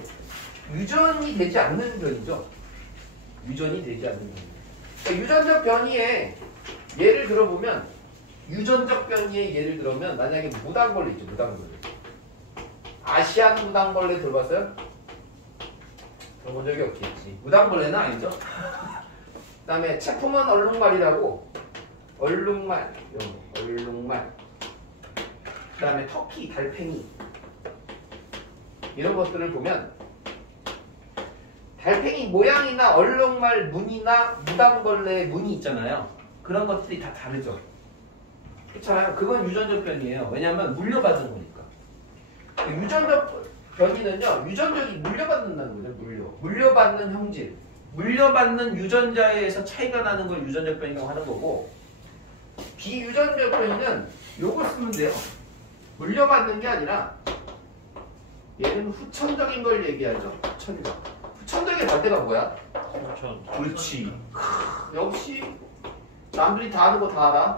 유전이 되지 않는 변이죠. 유전이 되지 않는 변이. 그러니까 유전적 변이에 예를 들어보면 유전적 변이의 예를 들어보면 만약에 무당벌레 있죠. 무당벌레. 아시안 무당벌레 들어봤어요? 들어본 적이 없겠지. 무당벌레는 아니죠. 그 다음에 체포먼 얼룩말이라고 얼룩말 그 다음에 터키, 달팽이 이런 것들을 보면 달팽이 모양이나 얼룩말 무늬나 무당벌레의 무늬 있잖아요. 그런 것들이 다 다르죠. 그렇잖아요. 그건 유전적 변이에요. 왜냐하면 물려받은 거니까. 유전적 변이는요. 유전적이 물려받는다는 거죠. 물려받는 형질. 물려받는 유전자에 의해서 차이가 나는 걸 유전적 변이라고 하는 거고 비유전적 변이는 요거 쓰면 돼요. 물려받는 게 아니라 얘는 후천적인 걸 얘기하죠. 후천적의 반대가 뭐야? 그렇지. 역시 남들이 다 아는 거 다 알아.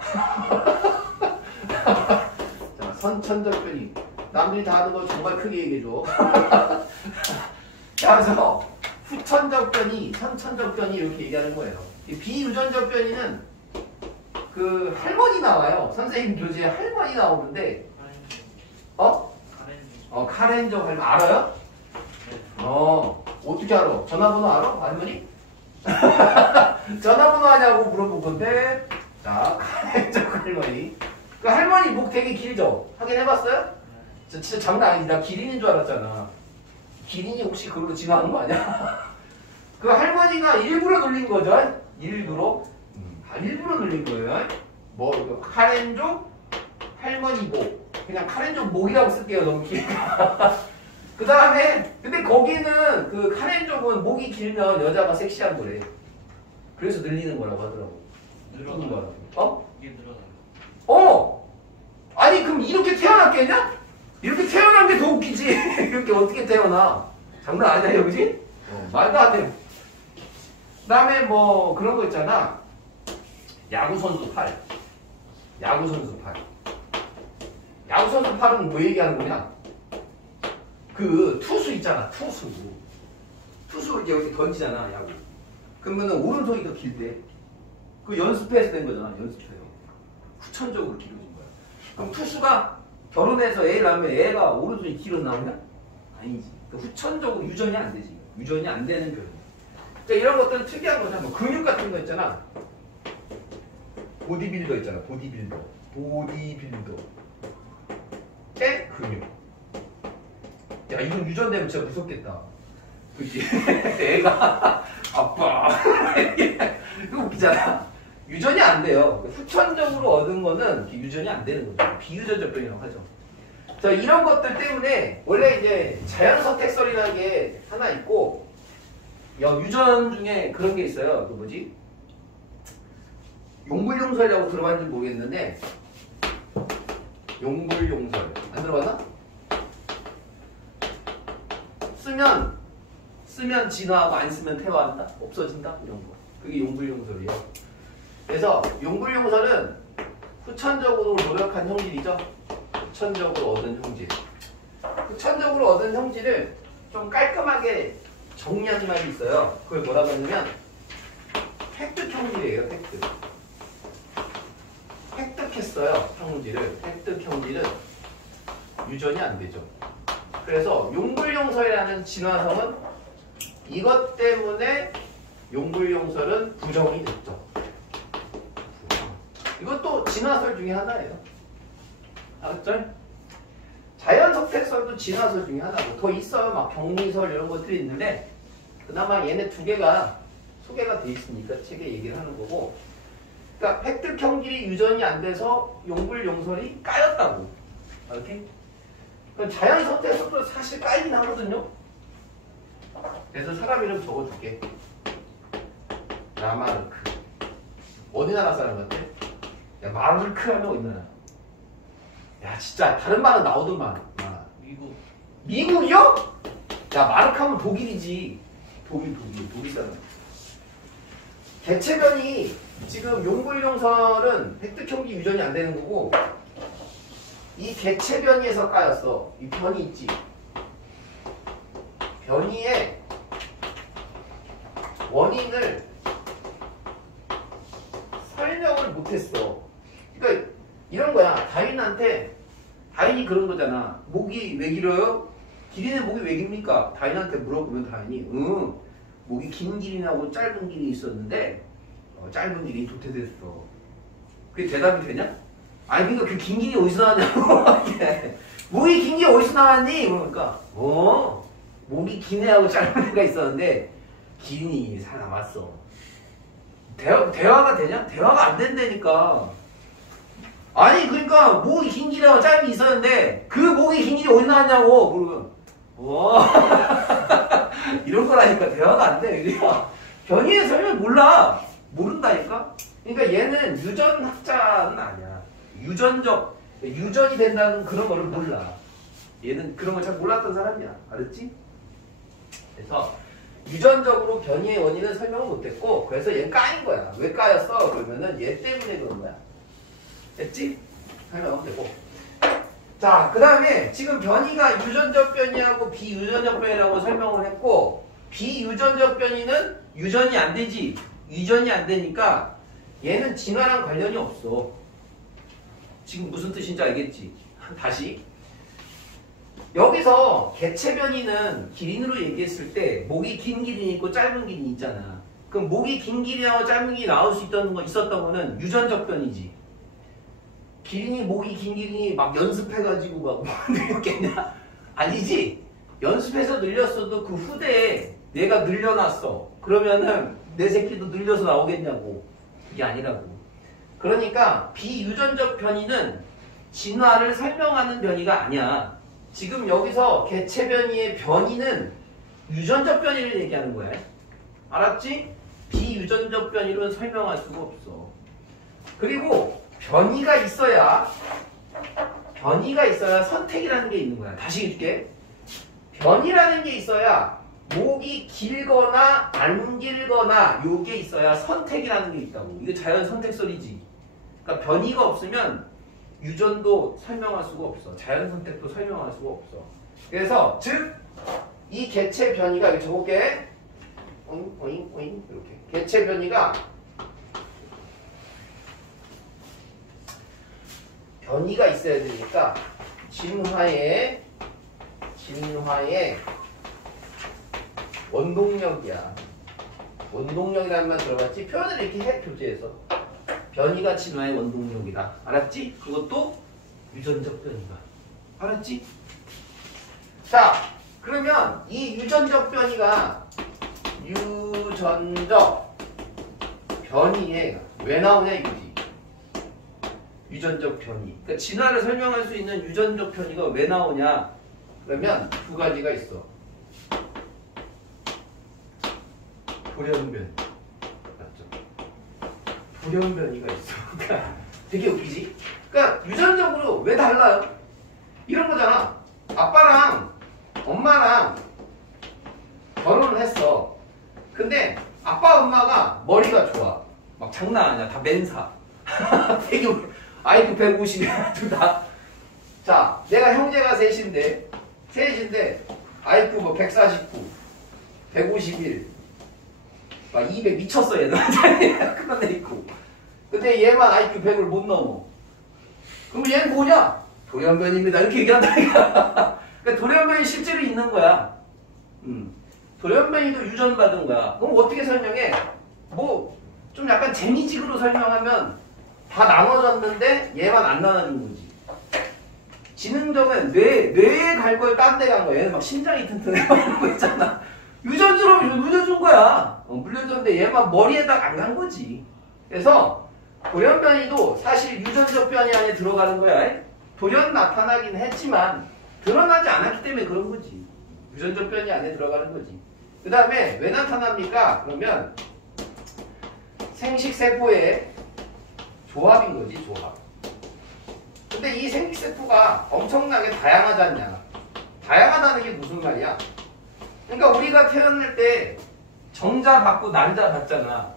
자, 선천적 변이. 남들이 다 아는 거 정말 크게 얘기해줘. 자, 그래서 후천적 변이, 선천적 변이 이렇게 얘기하는 거예요. 이 비유전적 변이는 그 할머니 나와요. 선생님 교재에 할머니 나오는데 카렌저 할머니 알아요? 어떻게 알아? 전화번호 알아? 할머니? 전화번호 하냐고 물어본 건데 자, 카렌저 할머니. 그 할머니 목 되게 길죠? 확인해봤어요? 진짜 장난 아니다. 기린인 줄 알았잖아. 기린이 혹시 그걸로 지나가는 거 아니야? 그 할머니가 일부러 놀린 거죠? 일부러 놀린 거예요. 뭐 카렌조 할머니 목. 그냥 카렌조 목이라고 쓸게요. 너무 길니까. 그 다음에 근데 거기는 그 카렌족은 목이 길면 여자가 섹시한 거래. 그래서 늘리는 거라고 하더라고. 늘리는 거라고. 이게 늘어나요. 아니 그럼 이렇게 태어났겠냐? 이렇게 태어난 게 더 웃기지. 이렇게 어떻게 태어나? 장난 아니야, 그지? 말도 안 돼. 그 다음에 뭐 그런 거 있잖아. 야구선수 팔. 야구선수 팔은 뭐 얘기하는 거냐? 그 투수 있잖아. 투수 이제 여기 던지잖아. 야구. 그러면은 오른손이 더 길대. 그 연습해서 된 거잖아. 연습해서. 후천적으로 길어진 거야. 그럼 투수가 결혼해서 애를 낳으면 애가 오른손이 길어 나오냐? 아니지. 그러니까 후천적으로 유전이 안 되지. 유전이 안 되는 변이. 그러니까 이런 것들은 특이한 거잖아. 뭐 근육 같은 거 있잖아. 보디빌더 있잖아. 보디빌더. 의 근육. 야, 이건 유전되면 진짜 무섭겠다. 그치? 애가 아빠 이거 웃기잖아. 유전이 안 돼요. 후천적으로 얻은 거는 유전이 안 되는 거죠. 비유전적 변이라고 하죠. 자, 이런 것들 때문에 원래 이제 자연선택설이라는 게 하나 있고 유전 중에 그런 게 있어요. 그 뭐지? 용불용설이라고 들어봤는지 모르겠는데 용불용설 안 들어봤나? 쓰면 진화하고 안 쓰면 퇴화한다? 없어진다? 이런 거. 그게 용불용설이에요. 그래서 용불용설은 후천적으로 노력한 형질이죠. 후천적으로 얻은 형질. 후천적으로 얻은 형질을 좀 깔끔하게 정리한 말이 있어요. 그걸 뭐라고 하냐면 획득 형질이에요. 획득. 획득했어요. 형질을. 획득 형질은 유전이 안 되죠. 그래서 용불용설이라는 진화성은 이것 때문에 용불용설은 부정이 됐죠. 이것도 진화설 중에 하나예요. 알았죠? 자연석택설도 진화설 중에 하나고 더 있어요. 막 병리설 이런 것들이 있는데 그나마 얘네 두 개가 소개가 돼 있으니까 책에 얘기를 하는 거고, 그러니까 획득 형질이 유전이 안 돼서 용불용설이 까였다고. 이렇게? 자연석택설도 사실 까이긴 하거든요. 그래서 사람 이름 적어줄게. 라마르크. 어디 나라 사람 같아? 야, 마르크 하면 어디 나라? 야, 진짜 다른 말은 나오더만. 미국. 미국이요? 야, 마르크 하면 독일이지. 독일 사람. 개체변이 지금 용불용설은 획득형질 유전이 안 되는 거고, 이 개체변이에서 까였어. 이 변이 있지. 변이의 원인을 설명을 못했어. 그러니까 이런 거야. 다인이 그런 거잖아. 목이 왜 길어요? 기린의 목이 왜 깁니까? 다인한테 물어보면 다인이 목이 긴 기린하고 짧은 기린이 있었는데 짧은 기린이 도태됐어. 그게 대답이 되냐? 아니 그러니까 그 긴 기린이 어디서 나왔냐고. 목이 긴 게 어디서 나왔니? 그러니까 목이 긴 애하고 짧은 애가 있었는데 기린이 살아남았어. 대화가 되냐? 대화가 안 된다니까. 아니 그러니까 목이 긴 길이와 짧이 있었는데 그 목이 긴 길이 어디 나왔냐고. 그러면 이런 거라니까. 대화가 안 돼. 그러니까 변이의 설명 몰라. 모른다니까. 그러니까 얘는 유전학자는 아니야. 유전이 된다는 그런 거를 몰라. 얘는 그런 걸 잘 몰랐던 사람이야. 알았지? 그래서 유전적으로 변이의 원인은 설명을 못했고, 그래서 얘는 까인 거야. 왜 까였어? 그러면은 얘 때문에 그런 거야. 됐지? 설명하면 되고. 자, 그 다음에 지금 변이가 유전적 변이하고 비유전적 변이라고 설명을 했고, 비유전적 변이는 유전이 안 되지. 유전이 안 되니까 얘는 진화랑 관련이 없어. 지금 무슨 뜻인지 알겠지? 다시. 여기서 개체 변이는 기린으로 얘기했을 때 목이 긴 기린이 있고 짧은 기린이 있잖아. 그럼 목이 긴 기린하고 짧은 기린이 나올 수 있었던 거는 유전적 변이지. 기린이 목이 긴 기린이 막 연습해가지고 막 늘렸겠냐? 아니지. 연습해서 늘렸어도 그 후대에 내가 늘려놨어. 그러면은 내 새끼도 늘려서 나오겠냐고. 이게 아니라고. 그러니까 비유전적 변이는 진화를 설명하는 변이가 아니야. 지금 여기서 개체 변이의 변이는 유전적 변이를 얘기하는 거야. 알았지? 비유전적 변이로는 설명할 수가 없어. 그리고 변이가 있어야 선택이라는 게 있는 거야. 다시 해줄게. 변이라는 게 있어야 목이 길거나 안 길거나 요게 있어야 선택이라는 게 있다고. 이게 자연 선택설이지. 그러니까 변이가 없으면 유전도 설명할 수가 없어. 자연 선택도 설명할 수가 없어. 그래서 즉 이 개체 변이가 이렇게 적을게. 이렇게 개체 변이가 있어야 되니까 진화의 원동력이야. 원동력이라는 말 들어봤지? 표현을 이렇게 해, 교재에서. 변이가 진화의 원동력이다. 알았지? 그것도 유전적 변이가. 알았지? 자, 그러면 이 유전적 변이가 유전적 변이에 왜 나오냐 이거지. 유전적 변이. 그러니까 진화를 설명할 수 있는 유전적 변이가 왜 나오냐? 그러면 두 가지가 있어. 돌연변이. 맞죠? 돌연변이가 있어. 그러니까 되게 웃기지? 그러니까 유전적으로 왜 달라요? 이런 거잖아. 아빠랑 엄마랑 결혼을 했어. 근데 아빠 엄마가 머리가 좋아. 막 장난 아니야. 다 맨사. 되게 IQ 150이야. 둘 다. 자, 내가 형제가 셋인데 IQ 뭐 149, 151, 막 200 미쳤어 얘는. 그런 애 있고. 근데 얘만 IQ 100을 못 넘어. 그럼 얘는 뭐냐? 돌연변입니다. 이렇게 얘기한다니까. 그러니까 돌연변이 실제로 있는 거야. 돌연변이도 유전받은 거야. 그럼 어떻게 설명해? 뭐 좀 약간 재미직으로 설명하면 다 나눠졌는데 얘만 안 나눠진 거지. 지능적은 뇌에 갈 걸 딴 데 간 거야. 얘는 막 심장이 튼튼해 이런 거 있잖아. 유전자로 물려준 거야. 물려줬는데 얘만 머리에다 안 간 거지. 그래서 돌연변이도 사실 유전적 변이 안에 들어가는 거야. 돌연 나타나긴 했지만 드러나지 않았기 때문에 그런 거지. 유전적 변이 안에 들어가는 거지. 그 다음에 왜 나타납니까? 그러면 생식세포의 조합인 거지, 조합. 근데 이 생식세포가 엄청나게 다양하지 않냐? 다양하다는 게 무슨 말이야? 그러니까 우리가 태어날 때 정자 받고 난자 받잖아.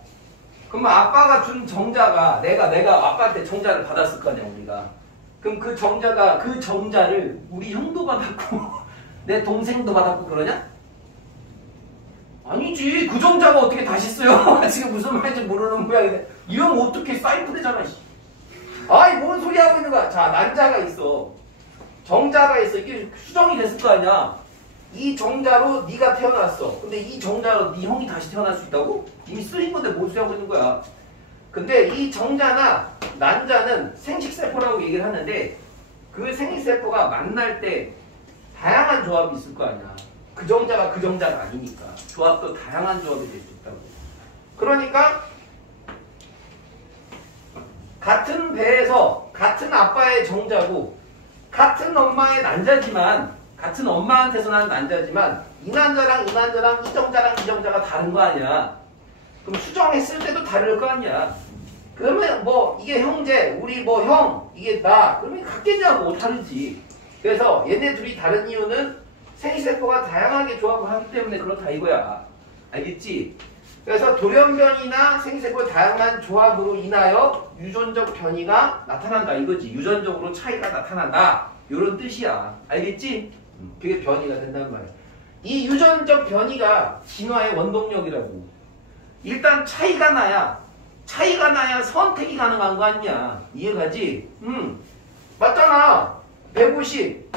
그러면 아빠가 준 정자가 내가 아빠한테 정자를 받았을 거 아니야, 우리가. 그럼 그 정자를 우리 형도 받았고 내 동생도 받았고 그러냐? 아니지. 그 정자가 어떻게 다시 써요? 지금 무슨 말인지 모르는 모양인데 이러면 어떻게 사이프되잖아. 아이 뭔 소리 하고 있는 거야. 자, 난자가 있어. 정자가 있어. 이게 수정이 됐을 거 아니야. 이 정자로 네가 태어났어. 근데 이 정자로 네 형이 다시 태어날 수 있다고? 이미 쓰인 건데 뭘 소리하고 있는 거야. 근데 이 정자나 난자는 생식세포라고 얘기를 하는데 그 생식세포가 만날 때 다양한 조합이 있을 거 아니야. 그 정자가 그 정자가 아니니까. 조합도 다양한 조합이 될 수 있다고. 그러니까 같은 배에서 같은 아빠의 정자고 같은 엄마의 난자지만 같은 엄마한테서 난 난자지만 이 난자랑 이 난자랑 이 정자랑 이 정자가 다른 거 아니야. 그럼 수정했을 때도 다를 거 아니야. 그러면 뭐 이게 형제, 우리 뭐 형, 이게 나 그러면 같겠냐고. 다르지. 그래서 얘네 둘이 다른 이유는 생식세포가 다양하게 조합을 하기 때문에 그렇다 이거야. 알겠지? 그래서 돌연변이나 생식세포의 다양한 조합으로 인하여 유전적 변이가 나타난다 이거지. 유전적으로 차이가 나타난다. 이런 뜻이야. 알겠지? 그게 변이가 된단 말이야. 이 유전적 변이가 진화의 원동력이라고. 일단 차이가 나야 선택이 가능한 거 아니야. 이해가지? 맞잖아. 150,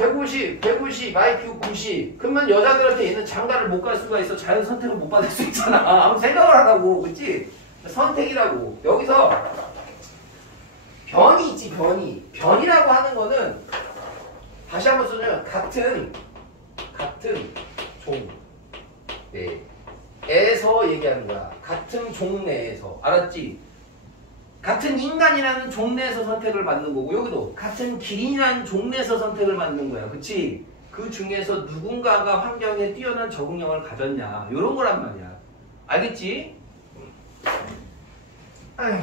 IQ 90. 그러면 여자들한테 얘는 장가를 못 갈 수가 있어. 자연 선택을 못 받을 수 있잖아. 아무 생각을 하라고. 그치? 선택이라고. 여기서 변이 있지, 변이. 변이라고 하는 거는 다시 한번 써주면 같은 종. 네. 에서 얘기하는 거야. 같은 종내에서. 알았지? 같은 인간이라는 종내에서 선택을 받는 거고 여기도 같은 기린이라는 종내에서 선택을 받는 거야. 그치? 그 중에서 누군가가 환경에 뛰어난 적응력을 가졌냐. 이런 거란 말이야. 알겠지? 아휴.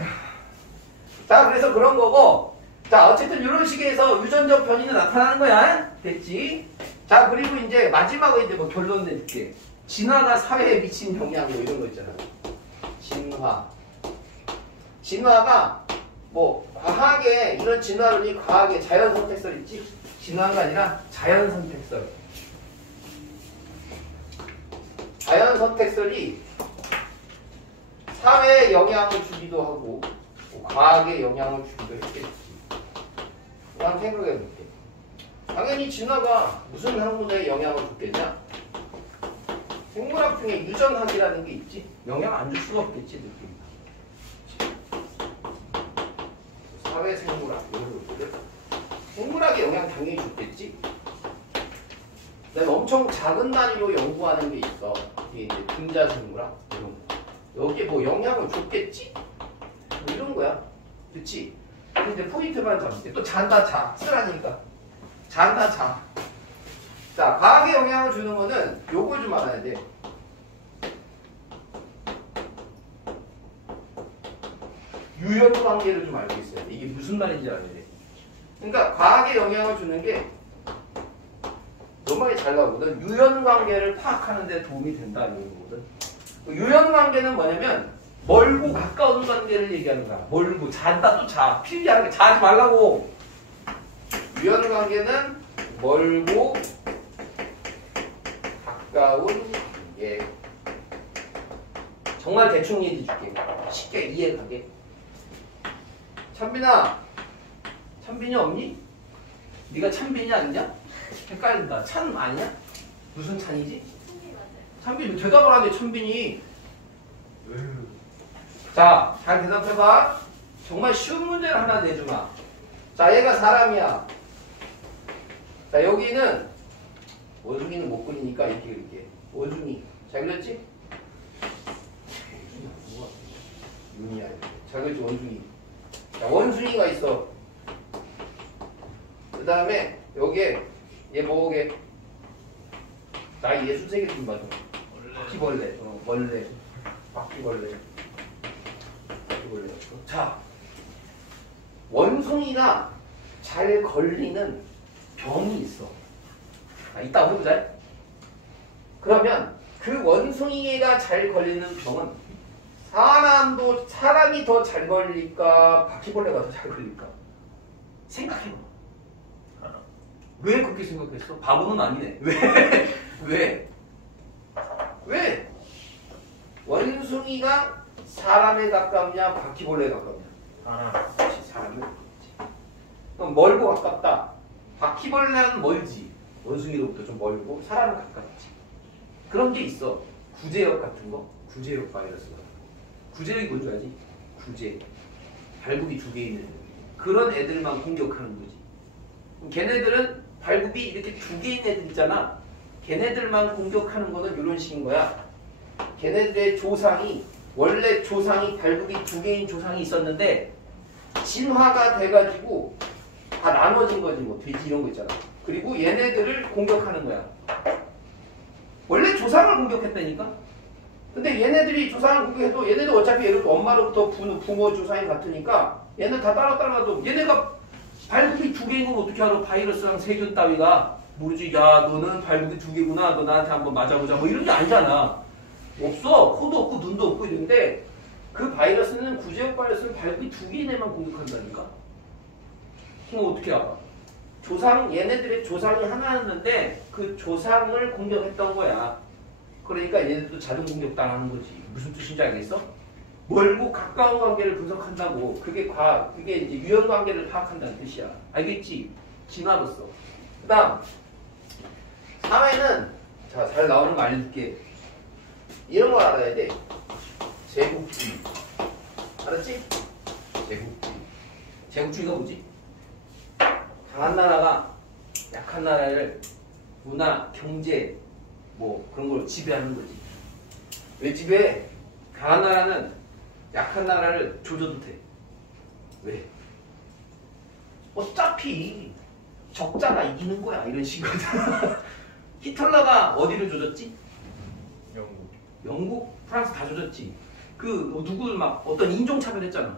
자, 그래서 그런 거고 자, 어쨌든 이런 식에서 유전적 변이는 나타나는 거야. 됐지? 자, 그리고 이제 마지막으로 이제 뭐 결론 내줄게. 진화가 사회에 미친 영향 뭐 이런 거 있잖아. 진화가 뭐 과학에 이런 진화론이 과학에 자연 선택설 있지? 진화가 아니라 자연 선택설. 자연 선택설이 사회에 영향을 주기도 하고 뭐 과학에 영향을 주기도 했겠지. 그냥 생각해 볼게. 당연히 진화가 무슨 학문에 영향을 줬겠냐? 생물학 중에 유전학이라는 게 있지? 영향 안 줄 수가 없겠지, 느낌. 사회생물학 이런 거 있거든. 생물학에 영향 당연히 줬겠지. 그다음에 엄청 작은 단위로 연구하는 게 있어. 이게 이제 분자생물학 이런 거. 여기에 뭐 영향을 줬겠지? 뭐 이런 거야. 그치? 근데 포인트만 잡을게. 또 잔다 쓰라니까. 잔다. 자, 과학에 영향을 주는 거는 요걸 좀 알아야 돼. 유연 관계를 좀 알고 있어야 돼. 이게 무슨 말인지 알아야 돼. 그러니까 과학에 영향을 주는 게 너무 잘 나오거든. 유연 관계를 파악하는 데 도움이 된다 이런 거거든. 유형관계는 뭐냐면 멀고 가까운 관계를 얘기하는 거야. 멀고 잔다 또 자. 필기하는 게 자지 말라고. 유형관계는 멀고 가까운 관계. 정말 대충 얘기해 줄게. 쉽게 이해가게. 찬빈아, 찬빈이 없니? 네가 찬빈이 아니냐? 헷갈린다. 찬 아니야? 무슨 찬이지? 찬빈이 대답을 하네. 찬빈이. 자, 잘 대답해봐. 정말 쉬운 문제를 하나 내주마. 자, 얘가 사람이야. 자, 여기는 원숭이는 못 그리니까 이렇게 그릴게. 원숭이. 잘 그렸지? 윤이야. 잘 그렸지, 원숭이. 자, 원숭이가 있어. 그 다음에 여기에 얘 뭐게? 나 예수세계 좀 봐줘. 바퀴벌레. 벌레. 바퀴벌레. 바퀴벌레. 자, 원숭이가 잘 걸리는 병이 있어. 자, 이따 해보자. 그러면 그 원숭이가 잘 걸리는 병은 사람이 더 잘 걸릴까? 바퀴벌레가 더 잘 걸릴까? 생각해봐. 왜 그렇게 생각했어? 바보는 아니네. 왜? 왜? 왜? 원숭이가 사람에 가깝냐? 바퀴벌레에 가깝냐? 그렇지, 사람에 가깝지. 그럼 멀고 가깝다. 바퀴벌레는 멀지. 원숭이로부터 좀 멀고 사람은 가깝지. 그런 게 있어. 구제역 같은 거. 구제역 바이러스가. 구제역이 뭔지 알지? 구제. 발굽이 2개 있는 애들. 그런 애들만 공격하는 거지. 걔네들은 발굽이 이렇게 2개 있는 애들 있잖아. 걔네들만 공격하는 거는 이런 식인 거야. 걔네들의 조상이 원래 조상이 발굽이 2개인 조상이 있었는데 진화가 돼가지고 다 나눠진 거지. 뭐 돼지 이런 거 있잖아. 그리고 얘네들을 공격하는 거야. 원래 조상을 공격했다니까. 근데 얘네들이 조상을 공격해도 얘네들 어차피 예를 들어 엄마로부터 부모 조상이 같으니까 얘네 다 따라도 얘네가 발굽이 2개인 건 어떻게 알아? 바이러스랑 세균 따위가 모르지. 야, 너는 발굽이 2개구나. 너 나한테 한번 맞아보자. 뭐 이런 게 아니잖아. 없어. 코도 없고 눈도 없고 이런데 그 바이러스는 구제역 바이러스는 발굽이 2개인 애만 공격한다니까. 그럼 어떻게 알아? 얘네들의 조상이 하나였는데 그 조상을 공격했던 거야. 그러니까 얘네들도 자동 공격당하는 거지. 무슨 뜻인지 알겠어? 멀고 가까운 관계를 분석한다고. 그게 이제 유형 관계를 파악한다는 뜻이야. 알겠지? 진화로서. 그 다음 사회는 자, 잘 나오는 거 알려줄게. 이런 걸 알아야 돼. 제국주의. 알았지? 제국주의. 제국주의가 뭐지? 강한 나라가 약한 나라를 문화, 경제 뭐 그런 걸 지배하는 거지. 왜 지배해? 강한 나라는 약한 나라를 조져도 돼. 왜? 어차피 적자가 이기는 거야. 이런 식이거든. 히틀러가 어디를 조졌지? 영국? 프랑스 다 조졌지. 누구를 막 어떤 인종차별했잖아.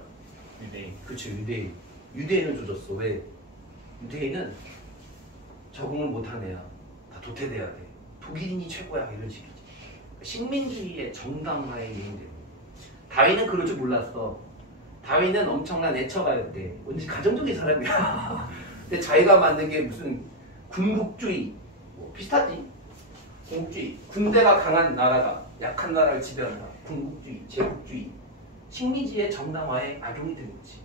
유대인. 그치, 유대인. 유대인을 조졌어. 왜? 유대인은 적응을 못한 애야. 다 도태돼야 돼. 독일인이 최고야. 이런 식이지. 식민주의의 정당화에 유행되고. 다윈은 그럴 줄 몰랐어. 다윈은 엄청난 애처가였대. 완전 가정적인 사람이야. 근데 자기가 만든 게 무슨 군국주의. 뭐 비슷하지? 군국주의. 군대가 강한 나라가 약한 나라를 지배한다. 군국주의, 제국주의. 식민지의 정당화에 악용이 된 거지.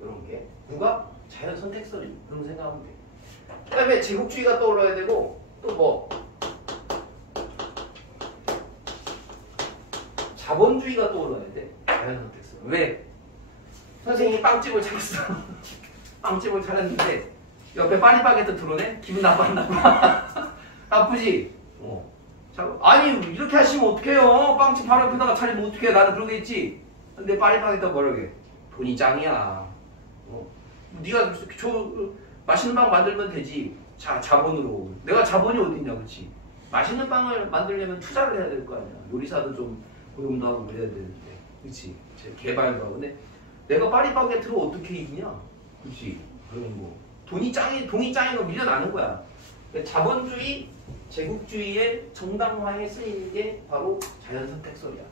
이런 게. 누가? 자연 선택설이. 그런 거 생각하면 돼. 그 다음에 제국주의가 떠올라야 되고, 또 뭐? 자본주의가 떠올라야 돼. 자연 선택설. 왜? 선생님이 빵집을 차렸어. 빵집을 차렸는데, 옆에 파리바게뜨 들어오네? 기분 나빠, 안 나빠? 나쁘지? 아니 이렇게 하시면 어떡해요. 빵집 바로 옆에다가 차리면 어떡해. 나는 그러겠지. 근데 파리바게뜨 뭐라고 해? 돈이 짱이야. 네가 맛있는 빵 만들면 되지. 자본으로. 내가 자본이 어딨냐. 그렇지. 맛있는 빵을 만들려면 투자를 해야 될 거 아니야. 요리사도 좀 고용도 하고 그래야 되는데. 그렇지. 개발도 하고. 근데 내가 파리바게뜨를 어떻게 이기냐. 그렇지. 그럼 뭐 돈이 짱인 거 밀려나는 거야. 자본주의, 제국주의의 정당화에 쓰이는 게 바로 자연선택설이야.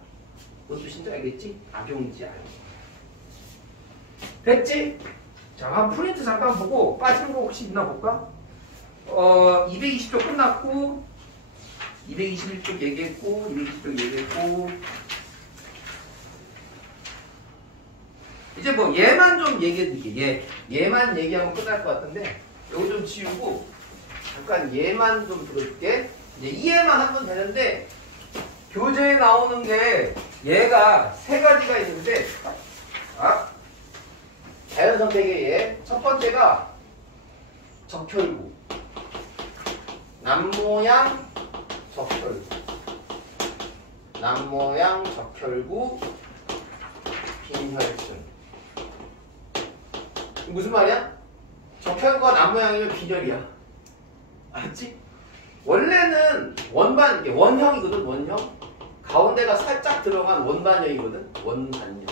뭔 뜻인지 알겠지? 악용인지 알겠지? 됐지? 자, 한 프린트 잠깐 보고 빠진 거 혹시 있나 볼까? 220쪽 끝났고 221쪽 얘기했고 220쪽 얘기했고 이제 뭐 얘만 좀 얘기해드릴게. 얘만 얘기하면 끝날 것 같은데 이거 좀 지우고 잠깐 얘만 좀 들어줄게. 이제 이해만 하면 되는데 교재에 나오는 게 얘가 세 가지가 있는데 자연선택의 얘. 첫 번째가 적혈구. 남모양 적혈구. 남모양 적혈구 빈혈증. 무슨 말이야? 적혈구가 남모양이면 빈혈이야. 알았지? 원래는 원형이거든. 원형. 가운데가 살짝 들어간 원반형이거든. 원반형.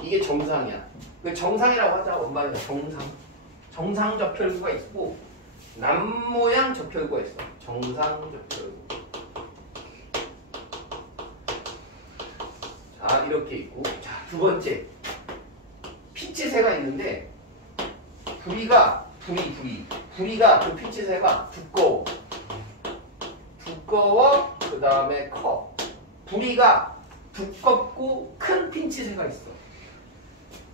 이게 정상이야. 그 정상이라고 하자. 원반형 정상. 정상 적혈구가 있고 남모양 적혈구가 있어. 정상 적혈구. 자, 이렇게 있고. 자, 두 번째. 피치새가 있는데 부리가 그 피치새가 두꺼워 그 다음에 커. 부리가 두껍고 큰 피치새가 있어.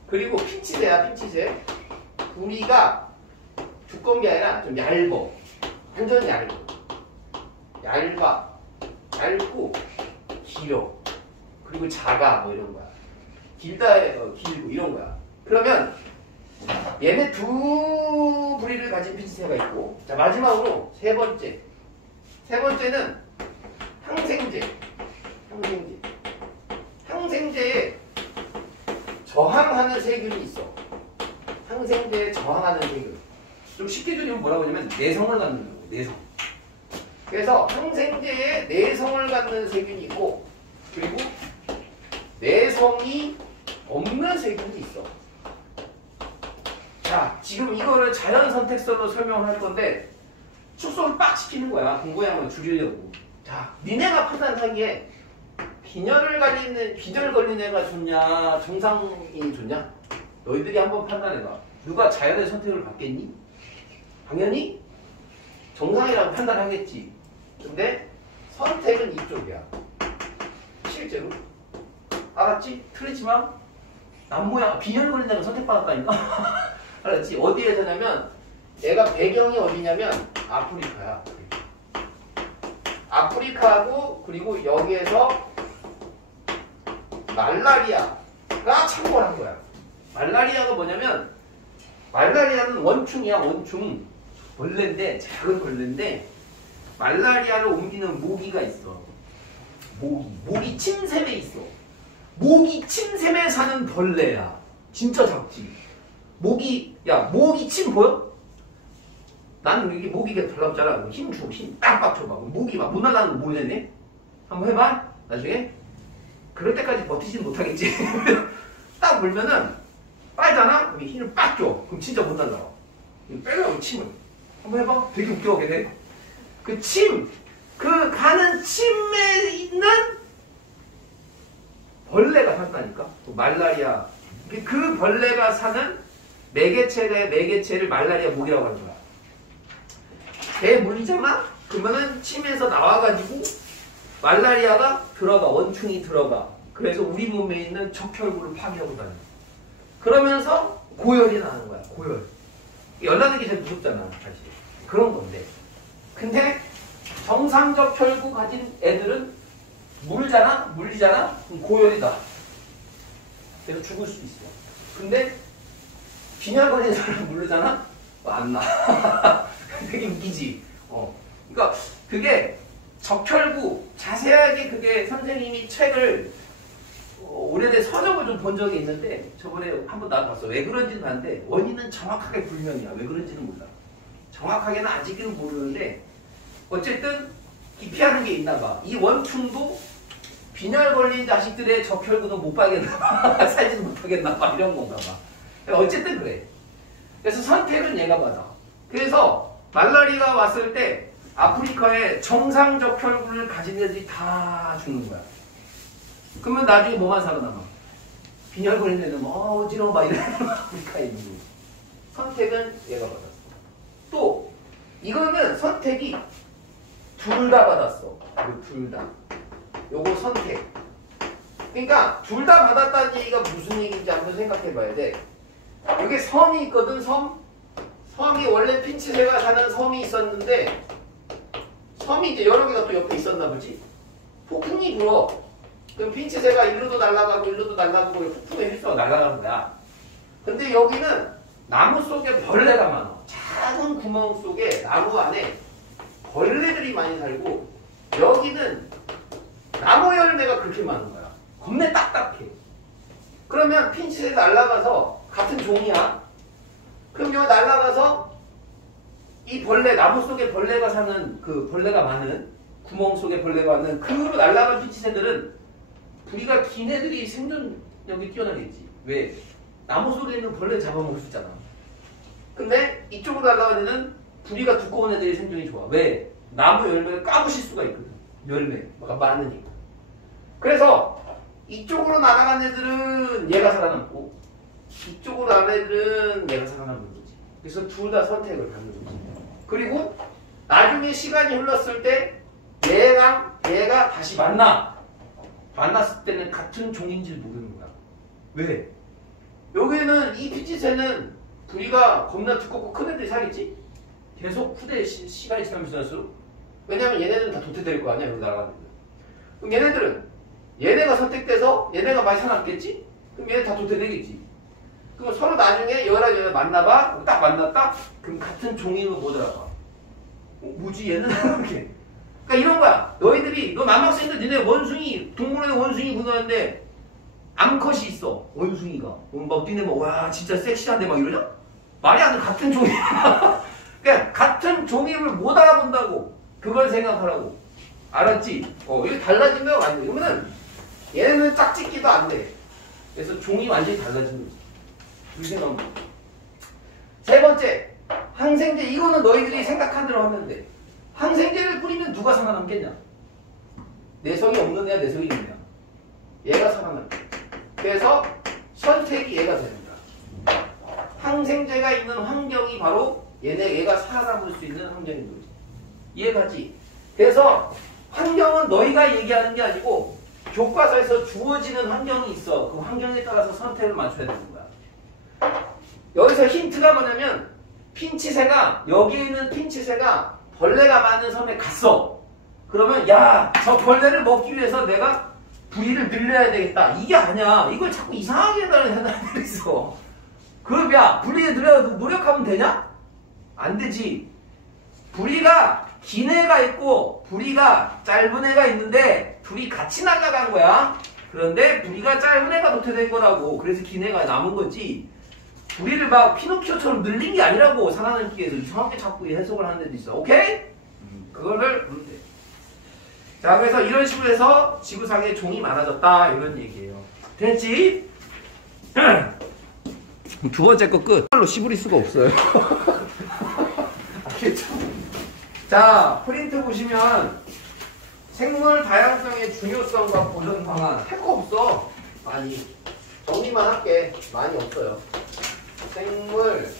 그리고 피치새야. 부리가 두꺼운 게 아니라 좀 얇어. 완전 얇고 길어. 그리고 작아. 뭐 이런 거야. 길고 이런 거야. 그러면 얘네 두 부리를 가진 피치새가 있고, 자, 마지막으로 세 번째는 항생제에 저항하는 세균이 있어. 항생제에 저항하는 세균. 좀 쉽게 들으면 뭐라고 하냐면 내성을 갖는 거고. 내성. 그래서 항생제에 내성을 갖는 세균이 있고, 그리고 내성이 없는 세균이 있어. 자, 지금 이거를 자연선택설로 설명을 할 건데 축소를 빡 시키는 거야. 공부에 한번 줄이려고. 자, 니네가 판단하기에 빈혈 걸린 애가 좋냐, 정상이 좋냐? 너희들이 한번 판단해봐. 누가 자연의 선택을 받겠니? 당연히 정상이라고 판단하겠지. 근데 선택은 이쪽이야. 실제로. 알았지? 틀리지 마. 남모양 빈혈 걸린 애가 선택받았다니까. 알았지? 어디에서냐면 얘가 배경이 어디냐면 아프리카야. 아프리카고, 그리고 여기에서 말라리아가 창궐한 거야. 말라리아가 뭐냐면 말라리아는 원충이야. 원충. 벌레인데, 작은 벌레인데 말라리아를 옮기는 모기가 있어. 모기 침샘에 있어. 모기 침샘에 사는 벌레야. 진짜 작지. 모기 침 보여? 나는 이게 모기가 달라붙잖아. 힘 줘. 힘 빡빡 줘봐. 모기 막 못 나가는 거 모르겠네? 한번 해봐. 나중에. 그럴 때까지 버티지는 못하겠지. 딱 물면은 빨잖아? 그럼 힘을 빡 줘. 그럼 진짜 못 날라가. 빼려고 침을. 한번 해봐. 되게 웃겨. 걔네. 그 가는 침에 있는 벌레가 산다니까. 말라리아. 그 벌레가 사는 매개체를 말라리아 모기라고 하는 거야. 배 물리잖아? 그러면은 침에서 나와가지고 말라리아가 들어가. 원충이 들어가. 그래서 우리 몸에 있는 적혈구를 파괴하고 다녀. 그러면서 고열이 나는 거야. 고열. 열나는 게 제일 무섭잖아. 사실. 그런 건데. 근데 정상적 혈구 가진 애들은 물리잖아? 그럼 고열이다. 그래서 죽을 수 있어. 근데 빈혈 걸린 사람 모르잖아? 안 나. 되게 웃기지. 그러니까 그게 적혈구 자세하게 그게 선생님이 책을 오래된 서적을 좀 본 적이 있는데 저번에 한번 나와봤어. 왜 그런지는 봤는데 원인은 정확하게 불명이야. 왜 그런지는 몰라. 정확하게는 아직은 모르는데 어쨌든 기피하는 게 있나 봐. 이 원충도 빈혈 걸린 자식들의 적혈구도 못 봐겠나 봐. 살지도 못하겠나 봐. 이런 건가 봐. 어쨌든 그래. 그래서 선택은 얘가 받아. 그래서 말라리아가 왔을 때 아프리카에 정상적 혈구를 가진 애들이 다 죽는 거야. 그러면 나중에 뭐만 살아남아? 빈혈 걸린 애는 뭐 어지러워 막 이러는 아프리카에 있는 거지. 선택은 얘가 받았어. 또 이거는 선택이 둘 다 받았어. 둘 다. 요거 선택. 그러니까 둘 다 받았다는 얘기가 무슨 얘기인지 한번 생각해 봐야 돼. 여기 섬이 있거든, 섬. 섬이 원래 핀치새가 사는 섬이 있었는데 섬이 이제 여러 개가 또 옆에 있었나 보지. 폭풍이 불어. 그럼 핀치새가 일로도 날아가고 일로도 날아가고 폭풍에 휩쓸어 날아가는 거야. 근데 여기는 나무 속에 벌레가 많아. 작은 구멍 속에 나무 안에 벌레들이 많이 살고 여기는 나무 열매가 그렇게 많은 거야. 겁내 딱딱해. 그러면 핀치새 날아가서 같은 종이야. 그럼 여기 날아가서 이 벌레, 나무 속에 벌레가 사는 그 벌레가 많은 구멍 속에 벌레가 많은 그로 날아간 핀치새들은 부리가 긴 애들이 생존력이 뛰어나겠지. 왜? 나무 속에 있는 벌레 잡아먹을 수 있잖아. 근데 이쪽으로 날아가는 애는 부리가 두꺼운 애들이 생존이 좋아. 왜? 나무 열매를 까부실 수가 있거든. 열매가 많으니까. 그래서 이쪽으로 날아간 애들은 얘가 살아남고 이쪽으로 날아간 애들은 얘가 살아남는 거지. 그래서 둘 다 선택을 받는 거지. 그리고 나중에 시간이 흘렀을 때 얘랑 얘가 다시 만났을 때는 같은 종인지 모르는 거야. 왜? 여기는 이 핀치새는 부리가 겁나 두껍고 큰 애들이 살겠지? 계속 시간이 지나면 지날수록. 왜냐면 얘네들은 다 도태될 거 아니야, 여기 날아가는 애들. 그럼 얘네들은 얘네가 선택돼서 얘네가 많이 살아남겠지? 그럼 얘네 다 도태되겠지. 그럼 서로 나중에 얘랑 얘가 만나봐? 딱 만났다? 그럼 같은 종이로 못 알아봐. 뭐지 얘는? 이렇게. 그러니까 이런 거야. 너희들이 너 남학생들 니네 원숭이 동물원에 원숭이 구경하는데 암컷이 있어. 원숭이가. 막 니네 막 와 진짜 섹시한데 막 이러냐? 말이 안 돼. 같은 종이야. 그러니까 같은 종이를 못 알아본다고. 그걸 생각하라고. 알았지? 이게 달라지면 안 돼. 그러면은 얘네는 짝짓기도 안 돼. 그래서 종이 완전히 달라지는 거지. 이 생각은. 세 번째, 항생제. 이거는 너희들이 생각한 대로 하면 돼. 항생제를 뿌리면 누가 살아남겠냐? 내성이 없는 애야, 내성이 있는 애야. 얘가 살아남게. 그래서 선택이 얘가 됩니다. 항생제가 있는 환경이 바로 얘가 살아남을 수 있는 환경인 거지. 이해가지? 그래서 환경은 너희가 얘기하는 게 아니고 교과서에서 주어지는 환경이 있어. 그 환경에 따라서 선택을 맞춰야 되는 거야. 여기서 힌트가 뭐냐면 여기에 있는 핀치새가 벌레가 많은 섬에 갔어. 그러면 야, 저 벌레를 먹기 위해서 내가 부리를 늘려야 되겠다. 이게 아니야. 이걸 자꾸 이상하게 해달라고 했어. 그럼 야, 부리를 늘려서 노력하면 되냐? 안 되지. 부리가 긴 애가 있고 부리가 짧은 애가 있는데 둘이 같이 날아간 거야. 그런데 부리가 짧은 애가 도태된 거라고. 그래서 긴 애가 남은 거지. 부리를 막 피노키오처럼 늘린 게 아니라고. 살아남기 위해서 이상하게 자꾸 해석을 하는 데도 있어. 오케이? 그거를 보면 돼. 자, 그래서 이런 식으로 해서 지구상에 종이 많아졌다 이런 얘기예요. 됐지? 두 번째 거 끝. 말로 씹으릴 수가 없어요. 알겠죠? 자, 프린트 보시면 생물 다양성의 중요성과 보존 방안. 할 거 없어. 많이. 정리만 할게. 많이 없어요. 생물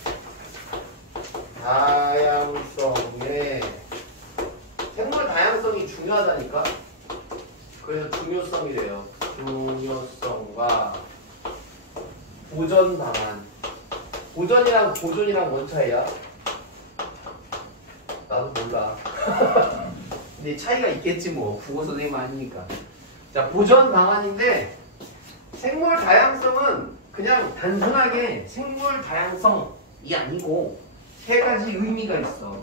다양성이 중요하다니까. 그래서 중요성이래요. 중요성과 보존 방안. 보전이랑 보존이랑 뭔 차이야? 나도 몰라. 근데 차이가 있겠지 뭐. 국어 선생님 아니니까. 자, 보전 방안인데 생물 다양성은 그냥 단순하게 생물 다양성이 아니고 세 가지 의미가 있어.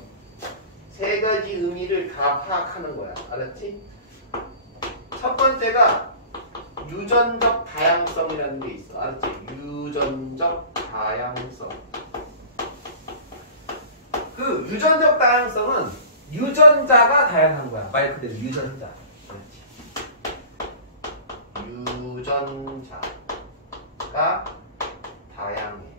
세 가지 의미를 다 파악하는 거야. 알았지? 첫 번째가 유전적 다양성이라는 게 있어. 알았지? 유전적 다양성. 그 유전적 다양성은 유전자가 다양한 거야. 말 그대로 유전자. 그렇지? 유전자가 다양해.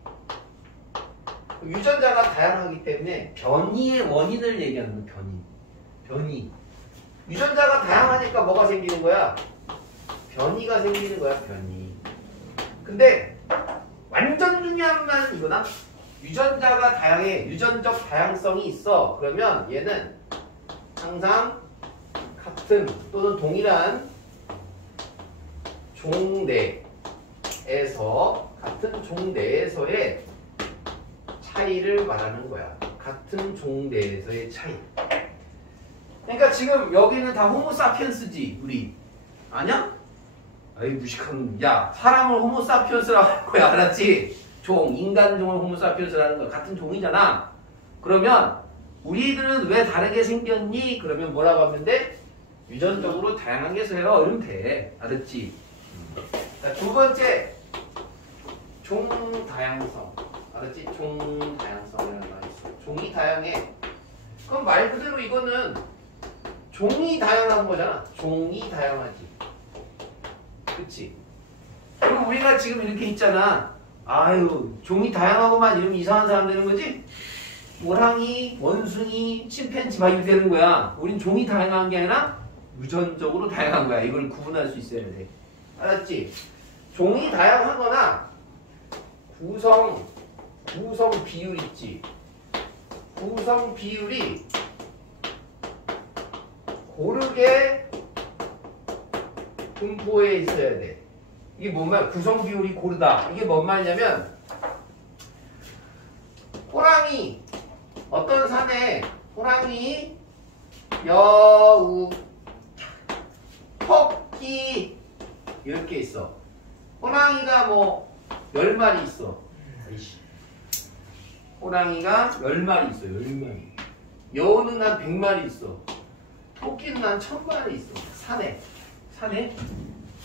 유전자가 다양하기 때문에 변이의 원인을 얘기하는 거야. 변이. 변이. 유전자가 다양하니까 뭐가 생기는 거야? 변이가 생기는 거야, 변이. 근데 완전 중요한 건 이거나 유전자가 다양해. 유전적 다양성이 있어. 그러면 얘는 항상 같은 또는 동일한 종 내에서 같은 종 내에서의 차이를 말하는 거야. 같은 종 내에서의 차이. 그러니까 지금 여기는 다 호모사피엔스지, 우리. 아냐? 아이 무식한. 야, 사람을 호모사피엔스라고 할 거야, 알았지? 종, 인간종을 호모사피엔스라는 거 같은 종이잖아. 그러면 우리들은 왜 다르게 생겼니? 그러면 뭐라고 하면 돼? 유전적으로 다양한 게 있어요. 이러면 돼. 알았지? 자, 두 번째, 종 다양성. 알았지? 종 다양성이라는 말이 있어. 종이 다양해. 그럼 말 그대로 이거는 종이 다양한 거잖아. 종이 다양하지. 그치? 그럼 우리가 지금 이렇게 있잖아. 아유, 종이 다양하고만 이러면 이상한 사람 되는 거지? 호랑이, 원숭이, 침팬지 막 이렇게 되는 거야. 우린 종이 다양한 게 아니라 유전적으로 다양한 거야. 이걸 구분할 수 있어야 돼. 알았지? 종이 다양하거나 구성 비율 있지. 구성 비율이 고르게 분포해 있어야 돼. 이게 뭔 말? 구성 비율이 고르다. 이게 뭔 말이냐면 호랑이 어떤 산에 호랑이, 여우, 토끼 이렇게 있어. 호랑이가 뭐 10마리 있어. 호랑이가 10마리 있어. 10마리. 여우는 한 100마리 있어. 토끼는 한 1000마리 있어. 산에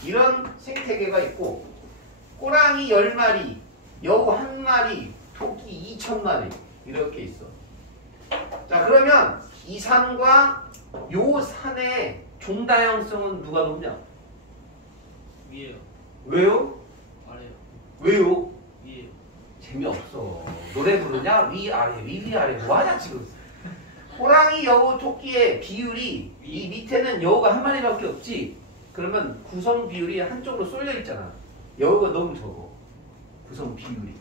이런 생태계가 있고 호랑이 10마리, 여우 1마리, 토끼 2000마리 이렇게 있어. 자, 그러면 이 산과 요 산의 종다양성은 누가 높냐? 위에요. 왜요? 아래요. 왜요? 위에요. 재미없어. 노래 부르냐? 위 아래 위 아래 뭐하냐 지금. 호랑이, 여우, 토끼의 비율이 이 밑에는 여우가 1마리밖에 없지. 그러면 구성 비율이 한쪽으로 쏠려 있잖아. 여우가 너무 적어. 구성 비율이.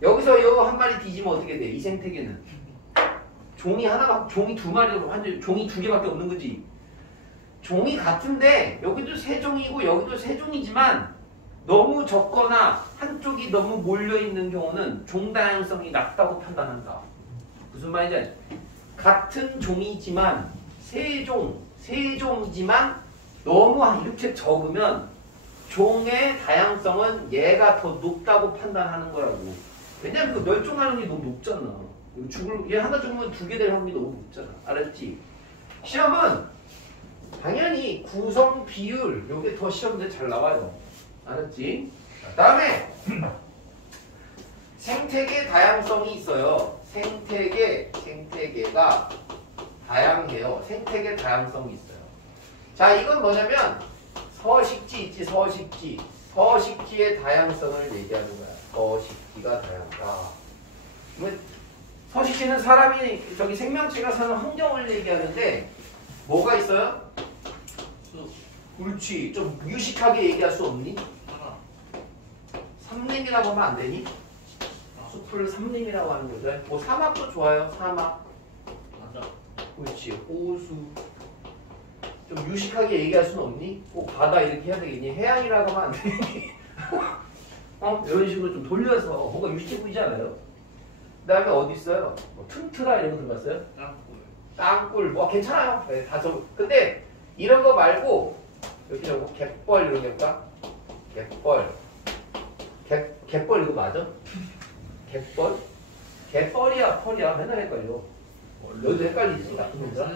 여기서 여우 1마리 뒤지면 어떻게 돼? 이 생태계는 종이 하나밖에, 종이 2마리, 완전 종이 2개밖에 없는 거지. 종이 같은데 여기도 3종이고 여기도 3종이지만 너무 적거나 한쪽이 너무 몰려 있는 경우는 종 다양성이 낮다고 판단한다. 무슨 말인지 알지? 같은 종이지만 세종이지만 너무 이렇게 적으면 종의 다양성은 얘가 더 높다고 판단하는 거라고. 왜냐면 그 멸종하는 게 너무 높잖아. 얘 하나 죽으면 2개 될 확률이 너무 높잖아. 알았지? 시험은 당연히 구성 비율 요게 더 시험에 잘 나와요. 알았지? 다음에 생태계 다양성이 있어요. 생태계가 다양해요. 생태계 다양성이 있어요. 자, 이건 뭐냐면 서식지 있지, 서식지. 서식지의 다양성을 얘기하는 거야. 서식지가 다양하다. 서식지는 사람이 저기 생명체가 사는 환경을 얘기하는데 뭐가 있어요? 숲. 그렇지. 좀 유식하게 얘기할 수 없니? 하나. 삼림이라고 하면 안 되니? 숲을 삼림이라고 하는 거죠. 뭐 사막도 좋아요. 사막. 맞아. 그렇지. 호수. 좀 유식하게 얘기할 수는 없니? 꼭 바다 이렇게 해야 되겠니? 해양이라고 하면 안 되니? 이런 식으로 좀 돌려서 뭔가 유식해 보이지 않아요? 그 다음에 어디 있어요? 뭐 툰트라 이런 거 들어봤어요? 땅굴. 땅굴. 뭐 괜찮아요. 네, 다 좀. 근데 이런 거 말고 여기 저거 갯벌 이런 게 할까? 갯벌 이거 맞아? 갯벌? 갯벌이야 펄이야 맨날 헷갈려. 너도 헷갈리지? 나쁜 놈들아?